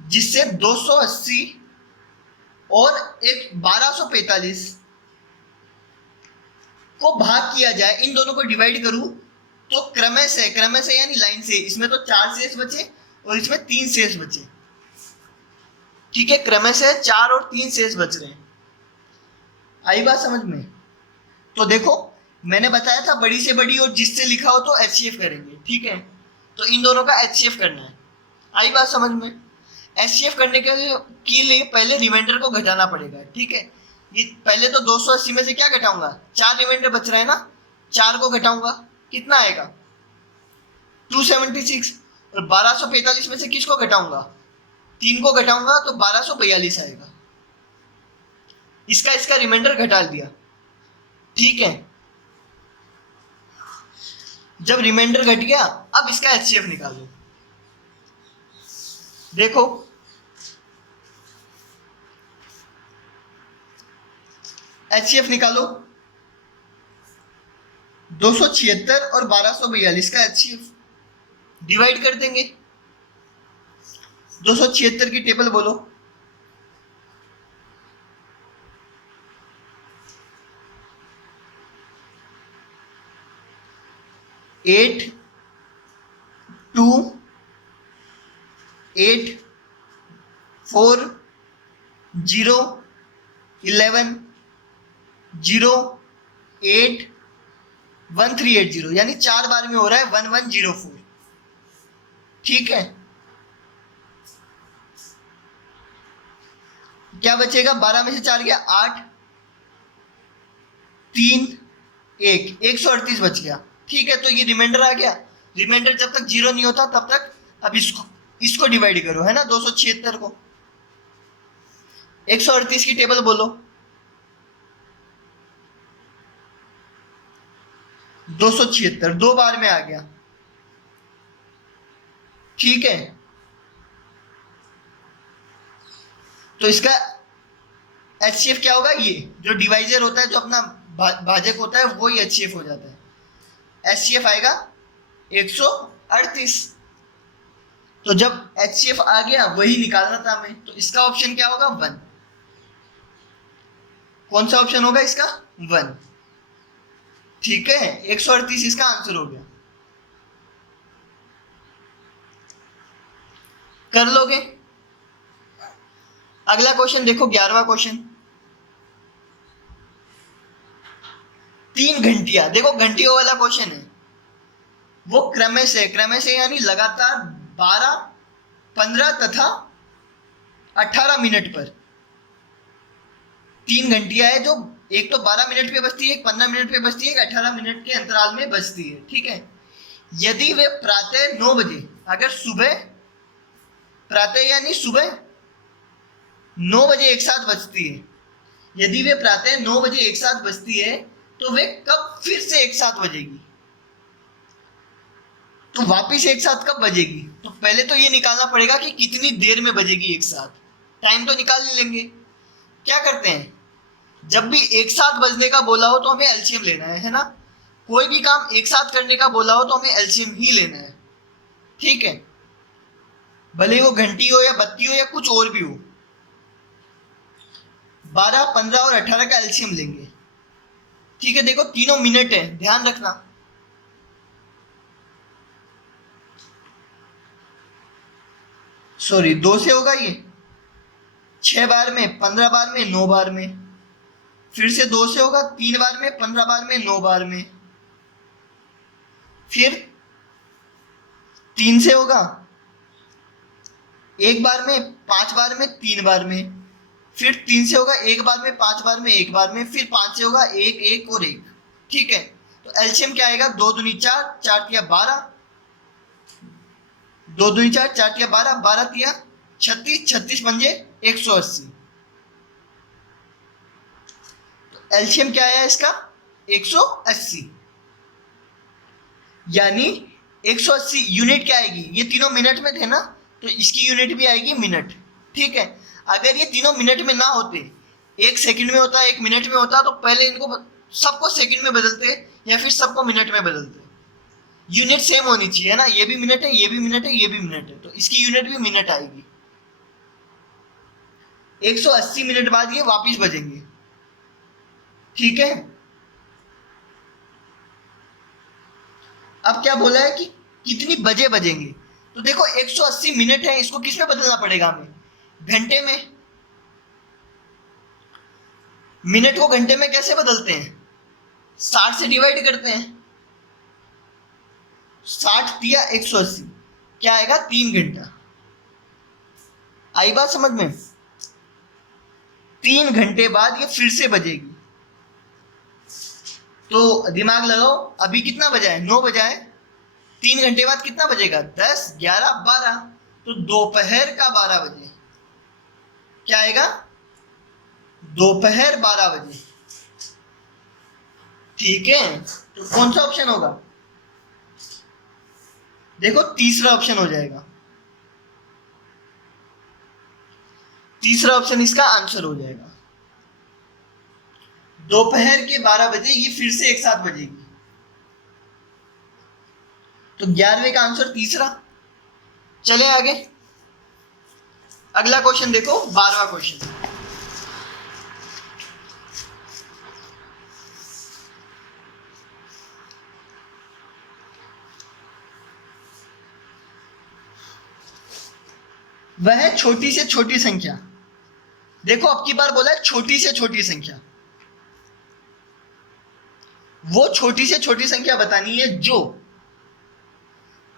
जिससे 280 और एक 1245 को भाग किया जाए, इन दोनों को डिवाइड करूं तो क्रमशः यानी लाइन से, इसमें तो 4 शेष बचे और इसमें 3 शेष बचे। ठीक है, क्रमशः 4 और 3 शेष बच रहे हैं। आई बात समझ में? तो देखो मैंने बताया था बड़ी से बड़ी और जिससे लिखा हो तो एचसीएफ करेंगे। ठीक है, तो इन दोनों का एचसीएफ करना है। आई बात समझ में? एचसीएफ करने के लिए पहले रिमाइंडर को घटाना पड़ेगा। ठीक है, ये पहले तो 280 में से क्या घटाऊंगा? 4 रिमाइंडर बच रहा है ना, 4 को घटाऊंगा, कितना आएगा? 276। और 1245 में से किसको घटाऊंगा? 3 को घटाऊंगा तो 1242 आएगा। इसका रिमाइंडर घटा दिया। ठीक है, जब रिमाइंडर घट गया अब इसका एचसीएफ निकालो। देखो एचसीएफ निकालो, 276 और 1242 का एचसीएफ डिवाइड कर देंगे। 276 की टेबल बोलो। 8 2 8 4 0 11 0 8 1380, यानी 4 बार में हो रहा है 1104। ठीक है, क्या बचेगा? 12 में से 4 गया 8 3 1 138 बच गया। ठीक है, तो ये रिमाइंडर आ गया। रिमाइंडर जब तक 0 नहीं होता तब तक अब इसको डिवाइड करो, है ना, 276 को। 138 की टेबल बोलो। 276 2 बार में आ गया। ठीक है, तो इसका एचसीएफ क्या होगा? ये जो डिवाइजर होता है, जो अपना भाजक होता है, वो ही एचसीएफ हो जाता है। एचसीएफ आएगा 138। तो जब एचसीएफ आ गया वही निकालना था हमें, तो इसका ऑप्शन क्या होगा? 1। कौन सा ऑप्शन होगा इसका? 1। ठीक है, 138 इसका आंसर हो गया। कर लोगे? अगला क्वेश्चन देखो, 11वां क्वेश्चन। 3 घंटियां, देखो घंटियों वाला क्वेश्चन है, वो क्रमशः यानी लगातार 12 15 तथा 18 मिनट पर 3 घंटियां है, जो एक तो 12 मिनट पे बजती है, एक 15 मिनट पे बजती है, एक 18 मिनट के अंतराल में बजती है। ठीक है, यदि वे प्रातः 9 बजे, अगर सुबह, प्रातः यानी सुबह 9 बजे एक साथ बजती है, यदि वे प्रातः 9 बजे एक साथ बजती है तो वे कब फिर से एक साथ बजेगी? तो वापिस एक साथ कब बजेगी? तो पहले तो ये निकालना पड़ेगा कि कितनी देर में बजेगी एक साथ। टाइम तो निकाल लेंगे। क्या करते हैं, जब भी एक साथ बजने का बोला हो तो हमें एलसीएम लेना है ना। कोई भी काम एक साथ करने का बोला हो तो हमें एलसीएम ही लेना है। ठीक है, भले वो घंटी हो या बत्ती हो या कुछ और भी हो। 12 15 और 18 का एलसीएम लेंगे। ठीक है, देखो तीनों मिनट है, ध्यान रखना। सॉरी, 2 से होगा ये, 6 बार में, 15 बार में, 9 बार में। फिर से 2 से होगा, 3 बार में, 15 बार में, 9 बार में। फिर 3 से होगा, 1 बार में, 5 बार में, 3 बार में। फिर 3 से होगा 1 बार में, 5 बार में, 1 बार में। फिर 5 से होगा 1 1 और 1। ठीक है, तो एलसीएम क्या आएगा? 2 दूनी 4, 4 तिया 12, दो दूनी चार, चार तिया 12, 12 तिया 36, 36 पंजे 180। एलसीएम क्या आया इसका? 180। यानी 180 यूनिट क्या आएगी? ये तीनों मिनट में थे ना, तो इसकी यूनिट भी आएगी मिनट। ठीक है, अगर ये तीनों मिनट में ना होते, एक सेकंड में होता, एक मिनट में होता, तो पहले इनको सबको सेकंड में बदलते या फिर सबको मिनट में बदलते। यूनिट सेम होनी चाहिए ना, ये भी मिनट है, ये भी मिनट है, ये भी मिनट है, तो इसकी यूनिट भी मिनट आएगी। 180 मिनट बाद ये वापिस बजेंगे। ठीक है, अब क्या बोला है कि कितनी बजे बजेंगे? तो देखो 180 मिनट है, इसको किस में बदलना पड़ेगा हमें? घंटे में। मिनट को घंटे में कैसे बदलते हैं? 60 से डिवाइड करते हैं। 60 दिया 180, क्या आएगा? 3 घंटा। आई बात समझ में? 3 घंटे बाद ये फिर से बजेगी। तो दिमाग लगाओ, अभी कितना बजा है? 9 बजा है। 3 घंटे बाद कितना बजेगा? 10, 11, 12। तो दोपहर का 12 बजे क्या आएगा? दोपहर 12 बजे। ठीक है, तो कौन सा ऑप्शन होगा? देखो तीसरा ऑप्शन हो जाएगा। तीसरा ऑप्शन इसका आंसर हो जाएगा। दोपहर के 12 बजे ये फिर से एक साथ बजेगी। तो 11वें का आंसर तीसरा। चले आगे, अगला क्वेश्चन देखो, 12वां क्वेश्चन। वह छोटी से छोटी संख्या, देखो अब की बार बोला है छोटी से छोटी संख्या। वो छोटी से छोटी संख्या बतानी है जो,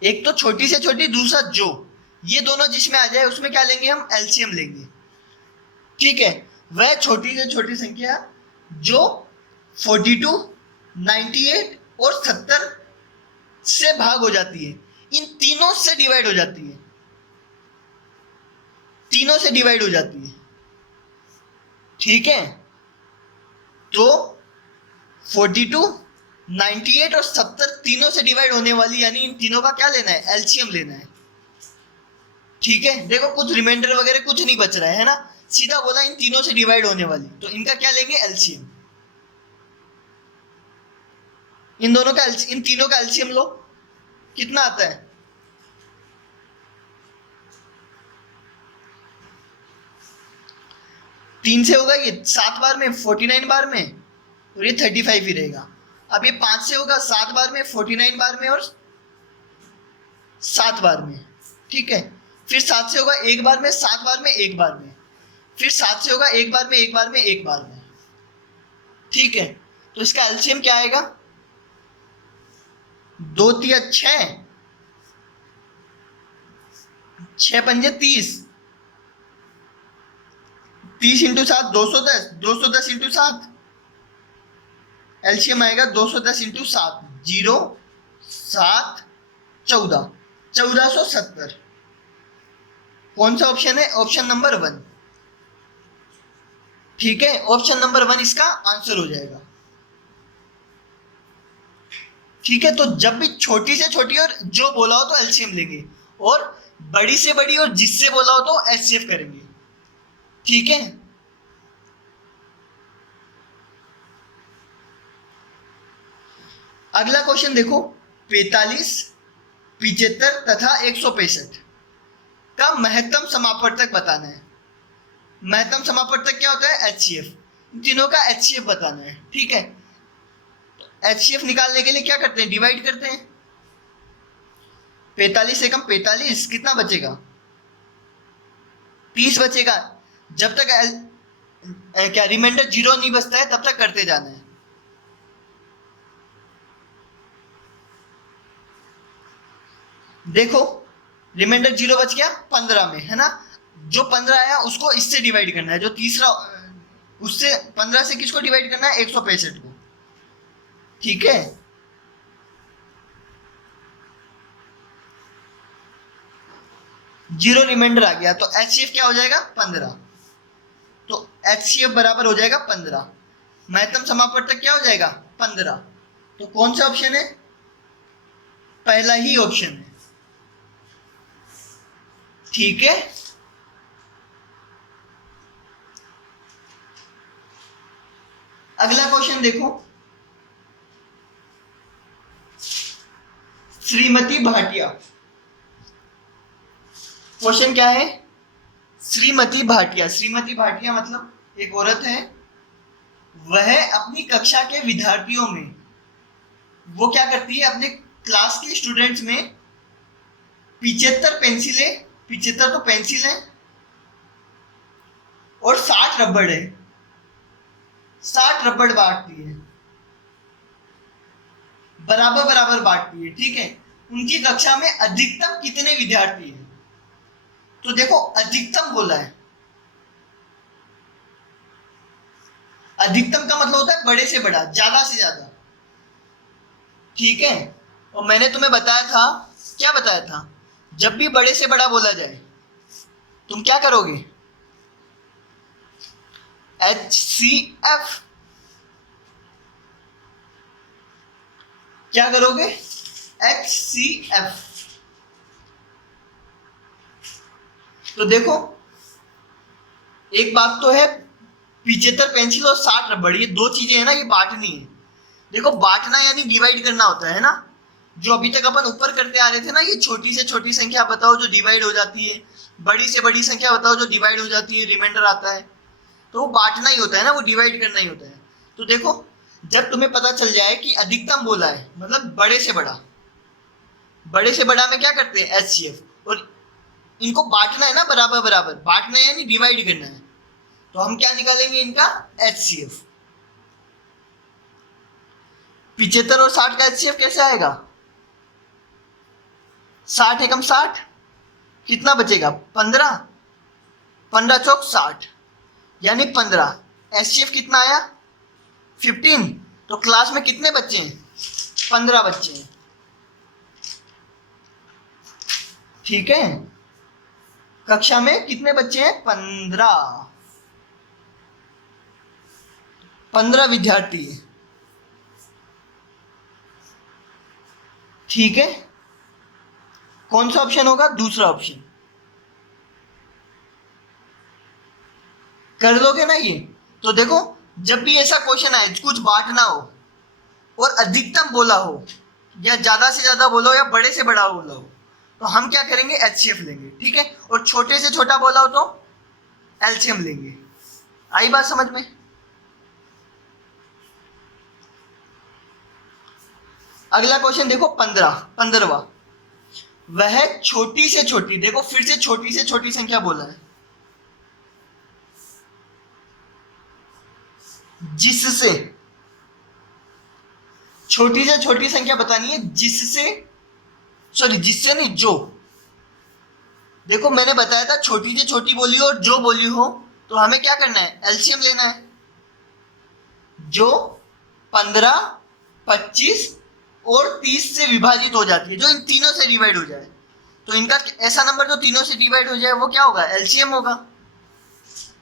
एक तो छोटी से छोटी, दूसरा जो, ये दोनों जिसमें आ जाए उसमें क्या लेंगे हम? एलसीएम लेंगे। ठीक है, वह छोटी से छोटी संख्या जो 42, 98 और 70 से भाग हो जाती है, इन तीनों से डिवाइड हो जाती है, तीनों से डिवाइड हो जाती है। ठीक है, तो 42, 98 और 70 तीनों से डिवाइड होने वाली, यानी इन तीनों का क्या लेना है? एलसीएम लेना है। ठीक है, देखो कुछ रिमाइंडर वगैरह कुछ नहीं बच रहा है ना, सीधा बोला इन तीनों से डिवाइड होने वाली, तो इनका क्या लेंगे? एलसीएम। इन दोनों का इन तीनों का एलसीएम लो, कितना आता है? तीन से होगा ये 7 बार में 49 बार में, और ये 35 ही रहेगा। अब ये 5 से होगा 7 बार में 49 बार में और 7 बार में। ठीक है, फिर 7 से होगा 1 बार में 7 बार में 1 बार में, फिर 7 से होगा 1 बार में 1 बार में 1 बार में। ठीक है, तो इसका एलसीएम क्या आएगा? 2 तिया 6, 6 पंजे 30, 30 इंटू 7 210, 210 इंटू 7, एलसीएम आएगा 210 इंटू 7, 0, 7, 14, 1470। कौन सा ऑप्शन है? Option number 1। ठीक है, ऑप्शन नंबर 1 इसका आंसर हो जाएगा। ठीक है, तो जब भी छोटी से छोटी और जो बोला हो तो एलसीएम लेंगे, और बड़ी से बड़ी और जिससे बोला हो तो एचसीएफ करेंगे। ठीक है, अगला क्वेश्चन देखो, 45, 75 तथा 165 का महत्तम समापवर्तक बताना है। महत्तम समापवर्तक क्या होता है? एचसीएफ। इन तीनों का एचसीएफ बताना है। ठीक है, एचसीएफ निकालने के लिए क्या करते हैं? डिवाइड करते हैं। 45 से कम 45, कितना बचेगा? 30 बचेगा। जब तक क्या रिमाइंडर 0 नहीं बचता है तब तक करते जाना है। देखो रिमाइंडर 0 बच गया 15 में, है ना? जो 15 आया उसको इससे डिवाइड करना है, जो तीसरा उससे 15 से किसको डिवाइड करना है? 165 को। ठीक है, जीरो रिमाइंडर आ गया, तो HCF क्या हो जाएगा 15। तो HCF बराबर हो जाएगा 15, महत्तम समापवर्तक क्या हो जाएगा 15। तो कौन सा ऑप्शन है, पहला ही ऑप्शन है। ठीक है, अगला क्वेश्चन देखो, श्रीमती भाटिया। क्वेश्चन क्या है, श्रीमती भाटिया। श्रीमती भाटिया मतलब एक औरत है, वह अपनी कक्षा के विद्यार्थियों में वो क्या करती है, अपने क्लास के स्टूडेंट्स में 75 पेंसिलें, 75 तो पेंसिल है, और 60 रबड़ है, 60 रबड़ बांटती है, बराबर बराबर बांटती है। ठीक है, उनकी कक्षा में अधिकतम कितने विद्यार्थी हैं? तो देखो अधिकतम बोला है, अधिकतम का मतलब होता है बड़े से बड़ा, ज्यादा से ज्यादा। ठीक है, और मैंने तुम्हें बताया था, क्या बताया था, जब भी बड़े से बड़ा बोला जाए तुम क्या करोगे, HCF, क्या करोगे, HCF। तो देखो एक बात तो है 75 पेंसिल और 60 रबड़, ये दो चीजें है ना, ये बांटनी है। देखो बांटना यानी डिवाइड करना होता है ना, जो अभी तक अपन ऊपर करते आ रहे थे ना, ये छोटी से छोटी संख्या बताओ जो डिवाइड हो जाती है, बड़ी से बड़ी संख्या बताओ जो डिवाइड हो जाती है, रिमाइंडर आता है, तो वो बांटना ही होता है ना, वो डिवाइड करना ही होता है। तो देखो जब तुम्हें पता चल जाए कि अधिकतम बोला है मतलब बड़े से बड़ा, बड़े से बड़ा में क्या करते हैं HCF, और इनको बांटना है ना, बराबर बराबर बांटना है यानी डिवाइड करना है, तो हम क्या निकालेंगे इनका HCF। 75 और 60 का HCF कैसे आएगा, 60 एकम 60, कितना बचेगा 15, 15 चौक 60 यानी 15। HCF कितना आया 15, तो क्लास में कितने बच्चे हैं, 15 बच्चे हैं। ठीक है, कक्षा में कितने बच्चे हैं, 15 विद्यार्थी है। ठीक है, कौन सा ऑप्शन होगा, दूसरा ऑप्शन। कर लोगे ना ये, तो देखो जब भी ऐसा क्वेश्चन आए कुछ बांटना हो और अधिकतम बोला हो, या ज्यादा से ज्यादा बोला हो, या बड़े से बड़ा बोला हो, तो हम क्या करेंगे HCF लेंगे। ठीक है, और छोटे से छोटा बोला हो तो LCM लेंगे। आई बात समझ में। अगला क्वेश्चन देखो 15वां, वह छोटी से छोटी, देखो फिर से छोटी से छोटी संख्या बोला है, जिससे, छोटी से छोटी संख्या बतानी है जिससे, सॉरी जिससे नहीं, जो, देखो मैंने बताया था छोटी से छोटी बोली हो और जो बोली हो, तो हमें क्या करना है LCM लेना है। जो 15, 25 और 30 से विभाजित हो जाती है, जो इन तीनों से डिवाइड हो जाए, तो इनका ऐसा नंबर जो तीनों से डिवाइड हो जाए वो क्या होगा, LCM होगा।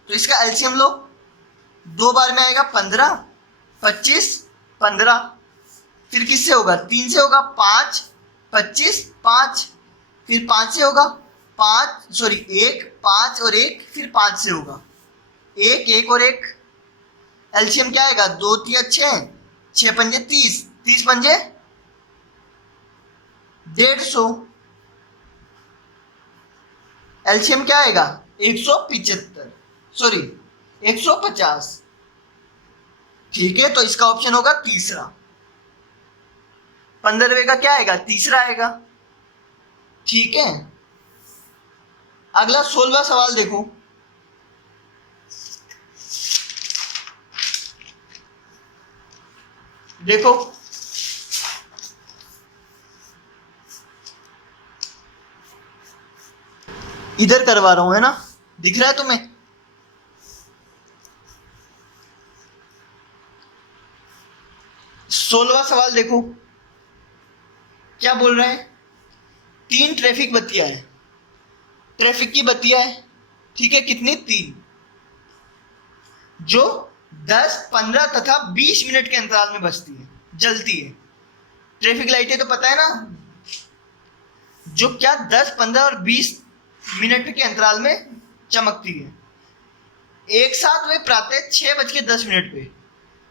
तो इसका LCM लो, 2 बार में आएगा 15, 25, 15, फिर किससे होगा 3 से होगा 5, 25, 5, फिर 5 से होगा 5, सॉरी 1, 5 और 1, फिर 5 से होगा 1, 1 और 1, LCM क्या आएगा 2 3 6, 6 पंजे 30, 30 पंजे 150, LCM क्या आएगा 175, सॉरी 150। ठीक है, तो इसका ऑप्शन होगा तीसरा। 15वें का क्या आएगा, तीसरा आएगा। ठीक है, अगला 16वां सवाल देखो, देखो इधर करवा रहा हूं, है ना, दिख रहा है तुम्हें। 16वां सवाल देखो क्या बोल रहे हैं, 3 ट्रैफिक बत्तियां हैं, ट्रैफिक की बत्तियां है, ठीक है, कितनी? 3, जो 10, 15 तथा 20 मिनट के अंतराल में बजती है, जलती है। ट्रैफिक लाइटें तो पता है ना, जो क्या 10, 15 और 20 मिनट के अंतराल में चमकती है। एक साथ वे प्रातः 6:10 पे,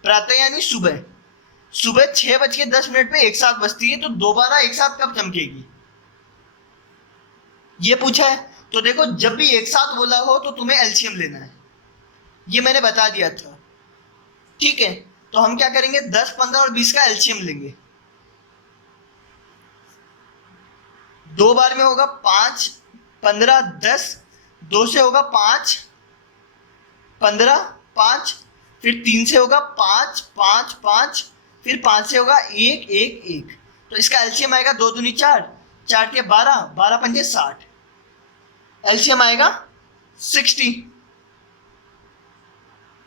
प्रातः यानी सुबह, सुबह 6:10 पे एक साथ बजती है, तो दोबारा एक साथ कब चमकेगी, ये पूछा है। तो देखो, जब भी एक साथ बोला हो तो तुम्हें एलसीएम लेना है, ये मैंने बता दिया था, ठीक है। तो हम क्या करेंगे, 10, 15 और 20 का एलसीएम लेंगे। 2 बार में होगा 5, 15, 10, 2 से होगा 5, 15, 5, फिर 3 से होगा 5, 5, 5, फिर 5 से होगा 1, 1, 1। तो इसका एलसीएम आएगा 2 दूनी 4, 4 के 12, 12 पंजे 60, एलसीएम आएगा 60,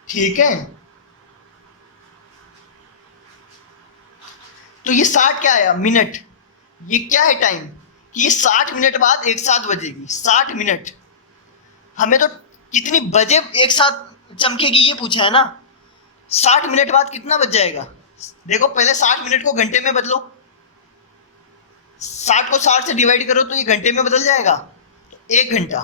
ठीक है। तो ये 60 क्या आया, मिनट। ये क्या है, टाइम, कि ये 60 मिनट बाद एक साथ बजेगी। 60 मिनट, हमें तो कितनी बजे एक साथ चमकेगी ये पूछा है ना। 60 मिनट बाद कितना बज जाएगा, देखो पहले 60 मिनट को घंटे में बदलो, 60 को 60 से डिवाइड करो तो ये घंटे में बदल जाएगा, तो 1 घंटा,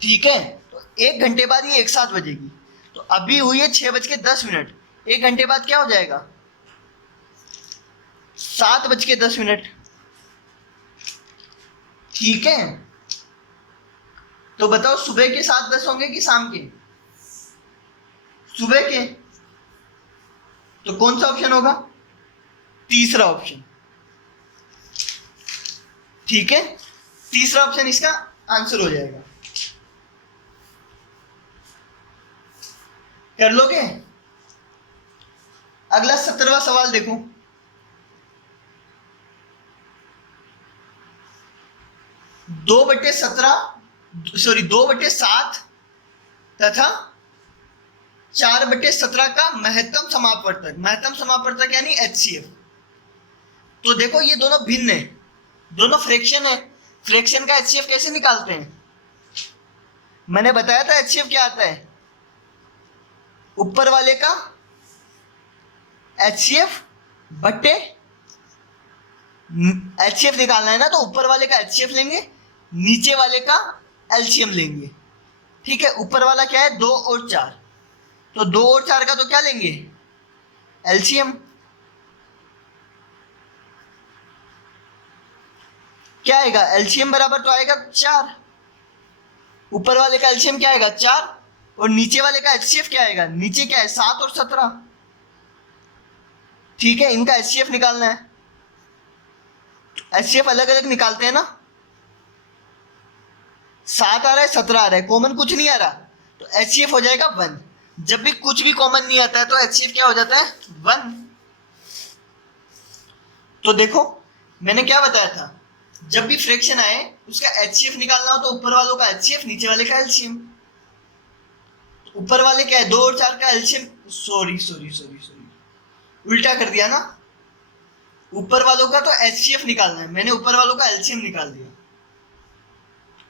ठीक है। तो 1 घंटे बाद ये एक साथ बजेगी। तो अभी हुई है 6:10, 1 घंटे बाद क्या हो जाएगा, 7:10, ठीक है। तो बताओ, सुबह के 7:10 होंगे कि शाम के? सुबह के। तो कौन सा ऑप्शन होगा, तीसरा ऑप्शन, ठीक है। तीसरा ऑप्शन इसका आंसर हो जाएगा। कर लोगे? अगला 17वां सवाल देखो। 2/7 तथा 4/17 का महत्तम समापवर्तक यानी HCF। तो देखो, ये दोनों भिन्न है, दोनों फ्रैक्शन है। फ्रैक्शन का HCF कैसे निकालते हैं, मैंने बताया था। HCF क्या आता है, ऊपर वाले का HCF बट्टे, HCF निकालना है ना, तो ऊपर वाले का HCF लेंगे, नीचे वाले का LCM लेंगे, ठीक है। ऊपर वाला क्या है, 2 और 4, तो 2 और 4 का तो क्या लेंगे, LCM। क्या आएगा, LCM बराबर तो आएगा 4। ऊपर वाले का LCM क्या आएगा, 4, और नीचे वाले का HCF क्या आएगा, नीचे क्या है, 7 और 17, ठीक है। इनका HCF निकालना है। HCF अलग अलग निकालते हैं ना, 7 आ रहा है, 17 आ रहा है, कॉमन कुछ नहीं आ रहा, तो HCF हो जाएगा 1। जब भी कुछ भी कॉमन नहीं आता है तो HCF क्या हो जाता है, 1। तो देखो, मैंने क्या बताया था, जब भी फ्रैक्शन आए उसका HCF निकालना हो तो ऊपर वालों का HCF, नीचे वाले का LCM। ऊपर वाले क्या है, 2 और 4 का LCM, सॉरी उल्टा कर दिया ना। ऊपर वालों का तो HCF निकालना है, मैंने ऊपर वालों का LCM निकाल दिया।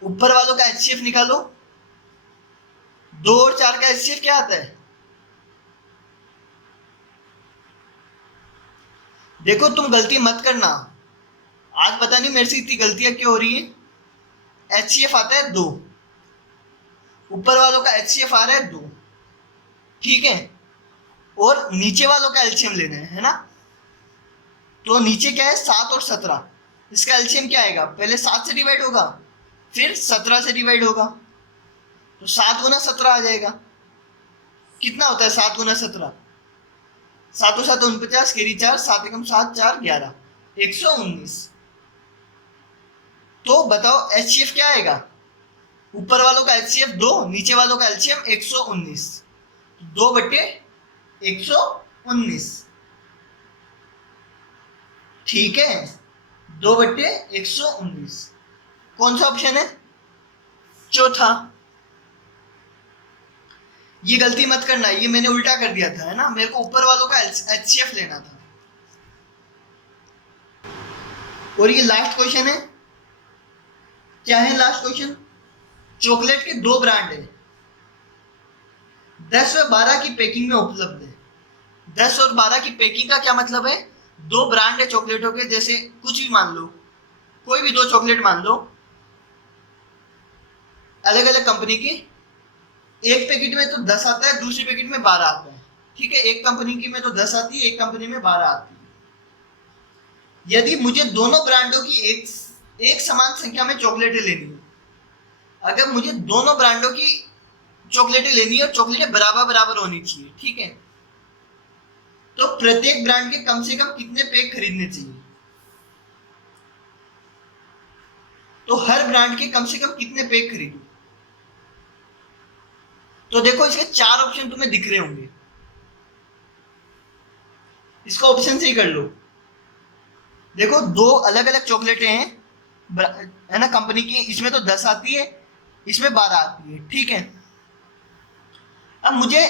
ऊपर वालों का HCF निकालो, 2 और 4 का HCF क्या आता है, देखो तुम गलती मत करना, आज पता नहीं मेरे से इतनी गलतियां क्यों हो रही है। HCF आता है 2, ऊपर वालों का HCF आ रहा है 2, ठीक है, और नीचे वालों का LCM लेना है ना। तो नीचे क्या है, 7 और 17, इसका LCM क्या आएगा, पहले 7 से डिवाइड होगा, फिर 17 से डिवाइड होगा, तो 7 गुना 17 आ जाएगा। कितना होता है 7 गुना 17, 7 7 49, केरी 4, 7 एकम 7, 4 11, 119। तो बताओ HCF क्या आएगा, ऊपर वालों का HCF 2, नीचे वालों का LCM 119, 2/119, ठीक है, 2/119। कौन सा ऑप्शन है, चौथा। ये गलती मत करना, ये मैंने उल्टा कर दिया था, है ना, मेरे को ऊपर वालों का HCF लेना था। और ये लास्ट क्वेश्चन है क्या है लास्ट क्वेश्चन? चॉकलेट के 2 ब्रांड है, 10 व 12 की पैकिंग में उपलब्ध है। 10 और 12 की पैकिंग का क्या मतलब है? 2 ब्रांड है चॉकलेटों के, जैसे कुछ भी मान लो, कोई भी 2 चॉकलेट मान लो, अलग अलग कंपनी की। एक पैकेट में तो 10 आता है, दूसरी पैकेट में 12 आता है। ठीक है, एक कंपनी की में तो 10 आती है, एक कंपनी में 12 आती है। यदि मुझे दोनों ब्रांडों की एक समान संख्या में चॉकलेटें लेनी है, अगर मुझे दोनों ब्रांडों की चॉकलेटें लेनी है और चॉकलेटें बराबर बराबर होनी चाहिए, ठीक है, तो प्रत्येक ब्रांड के कम से कम कितने पैक खरीदने चाहिए? तो हर ब्रांड के कम से कम कितने पैक खरीदो? तो देखो इसके 4 ऑप्शन तुम्हें दिख रहे होंगे, इसको ऑप्शन से ही कर लो। देखो 2 अलग अलग चॉकलेटें हैं, है ना, कंपनी की, इसमें तो 10 आती है, इसमें 12 आती है, ठीक है। अब मुझे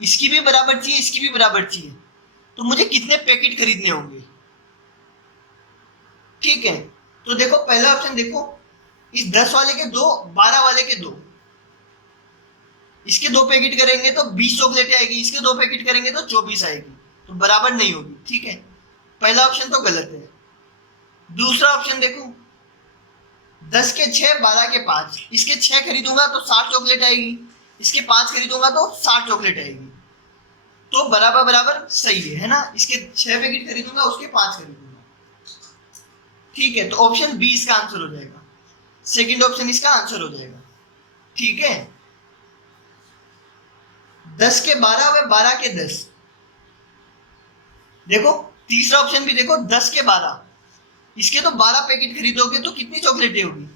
इसकी भी बराबर चाहिए, इसकी भी बराबर चाहिए, तो मुझे कितने पैकेट खरीदने होंगे? ठीक है, तो देखो पहला ऑप्शन देखो, इस 10 वाले के 2, 12 वाले के 2, इसके 2 पैकेट करेंगे तो 20 चॉकलेटें आएगी, इसके 2 पैकेट करेंगे तो 24 आएगी, तो बराबर नहीं होगी, ठीक है। पहला ऑप्शन तो गलत है। दूसरा ऑप्शन देखो, 10 के 6, 12 के 5, इसके 6 खरीदूंगा तो 60 चॉकलेट आएगी, इसके 5 खरीदूंगा तो 60 चॉकलेट आएगी, तो बराबर बराबर सही है ना। इसके 6 पैकेट खरीदूंगा, उसके 5 खरीदूंगा, ठीक है। तो ऑप्शन बी इसका आंसर हो जाएगा, सेकंड ऑप्शन इसका आंसर हो जाएगा, ठीक है। 10 के 12 व 12 के 10। देखो तीसरा ऑप्शन भी देखो, 10 के 12, इसके तो 12 पैकेट खरीदोगे तो कितनी चॉकलेटें होगी?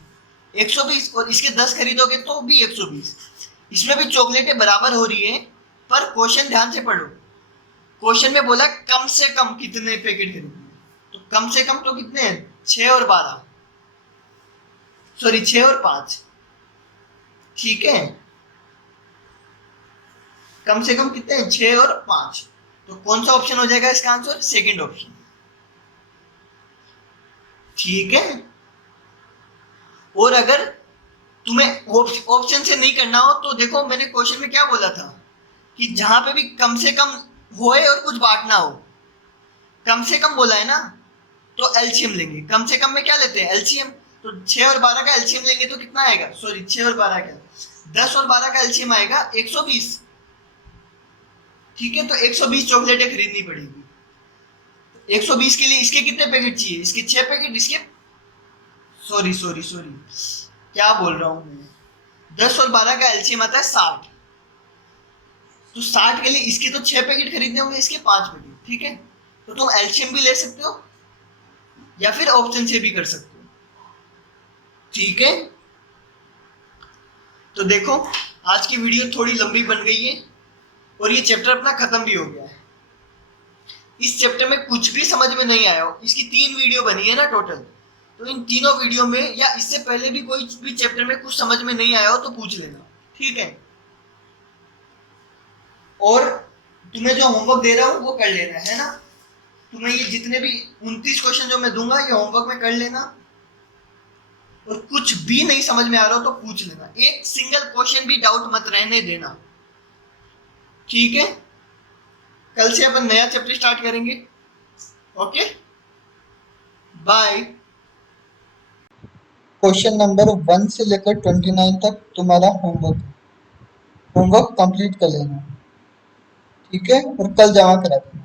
120, और इसके 10 खरीदोगे तो भी 120। इसमें भी चॉकलेटें बराबर हो रही है, पर क्वेश्चन ध्यान से पढ़ो। क्वेश्चन में बोला कम से कम कितने पैकेट खरीदने, तो कम से कम तो कितने हैं? 6 और 12, सॉरी 6 और 5, ठीक है। कम से कम कितने हैं? 6 और 5। तो कौन सा ऑप्शन हो जाएगा इसका आंसर? सेकंड ऑप्शन, ठीक है। और अगर तुम्हें ऑप्शन से नहीं करना हो तो देखो मैंने क्वेश्चन में क्या बोला था कि जहां पे भी कम से कम होए और कुछ बांटना हो, कम से कम बोला है ना, तो एलसीएम लेंगे। कम से कम में क्या लेते हैं? एलसीएम। तो 6 और 12 का एलसीएम लेंगे तो कितना आएगा? सॉरी 6 और 12 का, 10 और 12 का एलसीएम आएगा 120, ठीक है। तो 120 चॉकलेटें खरीदनी पड़ेगी। 120 के लिए इसके कितने पैकेट चाहिए? इसके 6 पैकेट, इसके सॉरी सॉरी सॉरी क्या बोल रहा हूं मैं, 10 और 12 का एलसीएम आता है 60, तो 60 के लिए इसके तो 6 पैकेट खरीदने होंगे, इसके 5 पैकेट, ठीक है। तो तुम एलसीएम भी ले सकते हो या फिर ऑप्शन से भी कर सकते हो, ठीक है। तो देखो आज की वीडियो थोड़ी लंबी बन गई है और ये चैप्टर अपना खत्म भी हो गया है। इस चैप्टर में कुछ भी समझ में नहीं आया हो, इसकी 3 वीडियो बनी है ना टोटल, तो इन तीनों वीडियो में या इससे पहले भी कोई भी चैप्टर में कुछ समझ में नहीं आया हो तो पूछ लेना, ठीक है। और तुम्हें जो होमवर्क दे रहा हूं वो कर लेना है ना। तुम्हें ये जितने भी 29 क्वेश्चन जो मैं दूंगा ये होमवर्क में कर लेना, और कुछ भी नहीं समझ में आ रहा हो तो पूछ लेना, एक सिंगल क्वेश्चन भी डाउट मत रहने देना, ठीक है। कल से अपन नया चैप्टर स्टार्ट करेंगे, ओके बाय। क्वेश्चन नंबर 1 से लेकर 29 तक तुम्हारा होमवर्क कंप्लीट कर लेना, ठीक है, और कल जमा करा देना।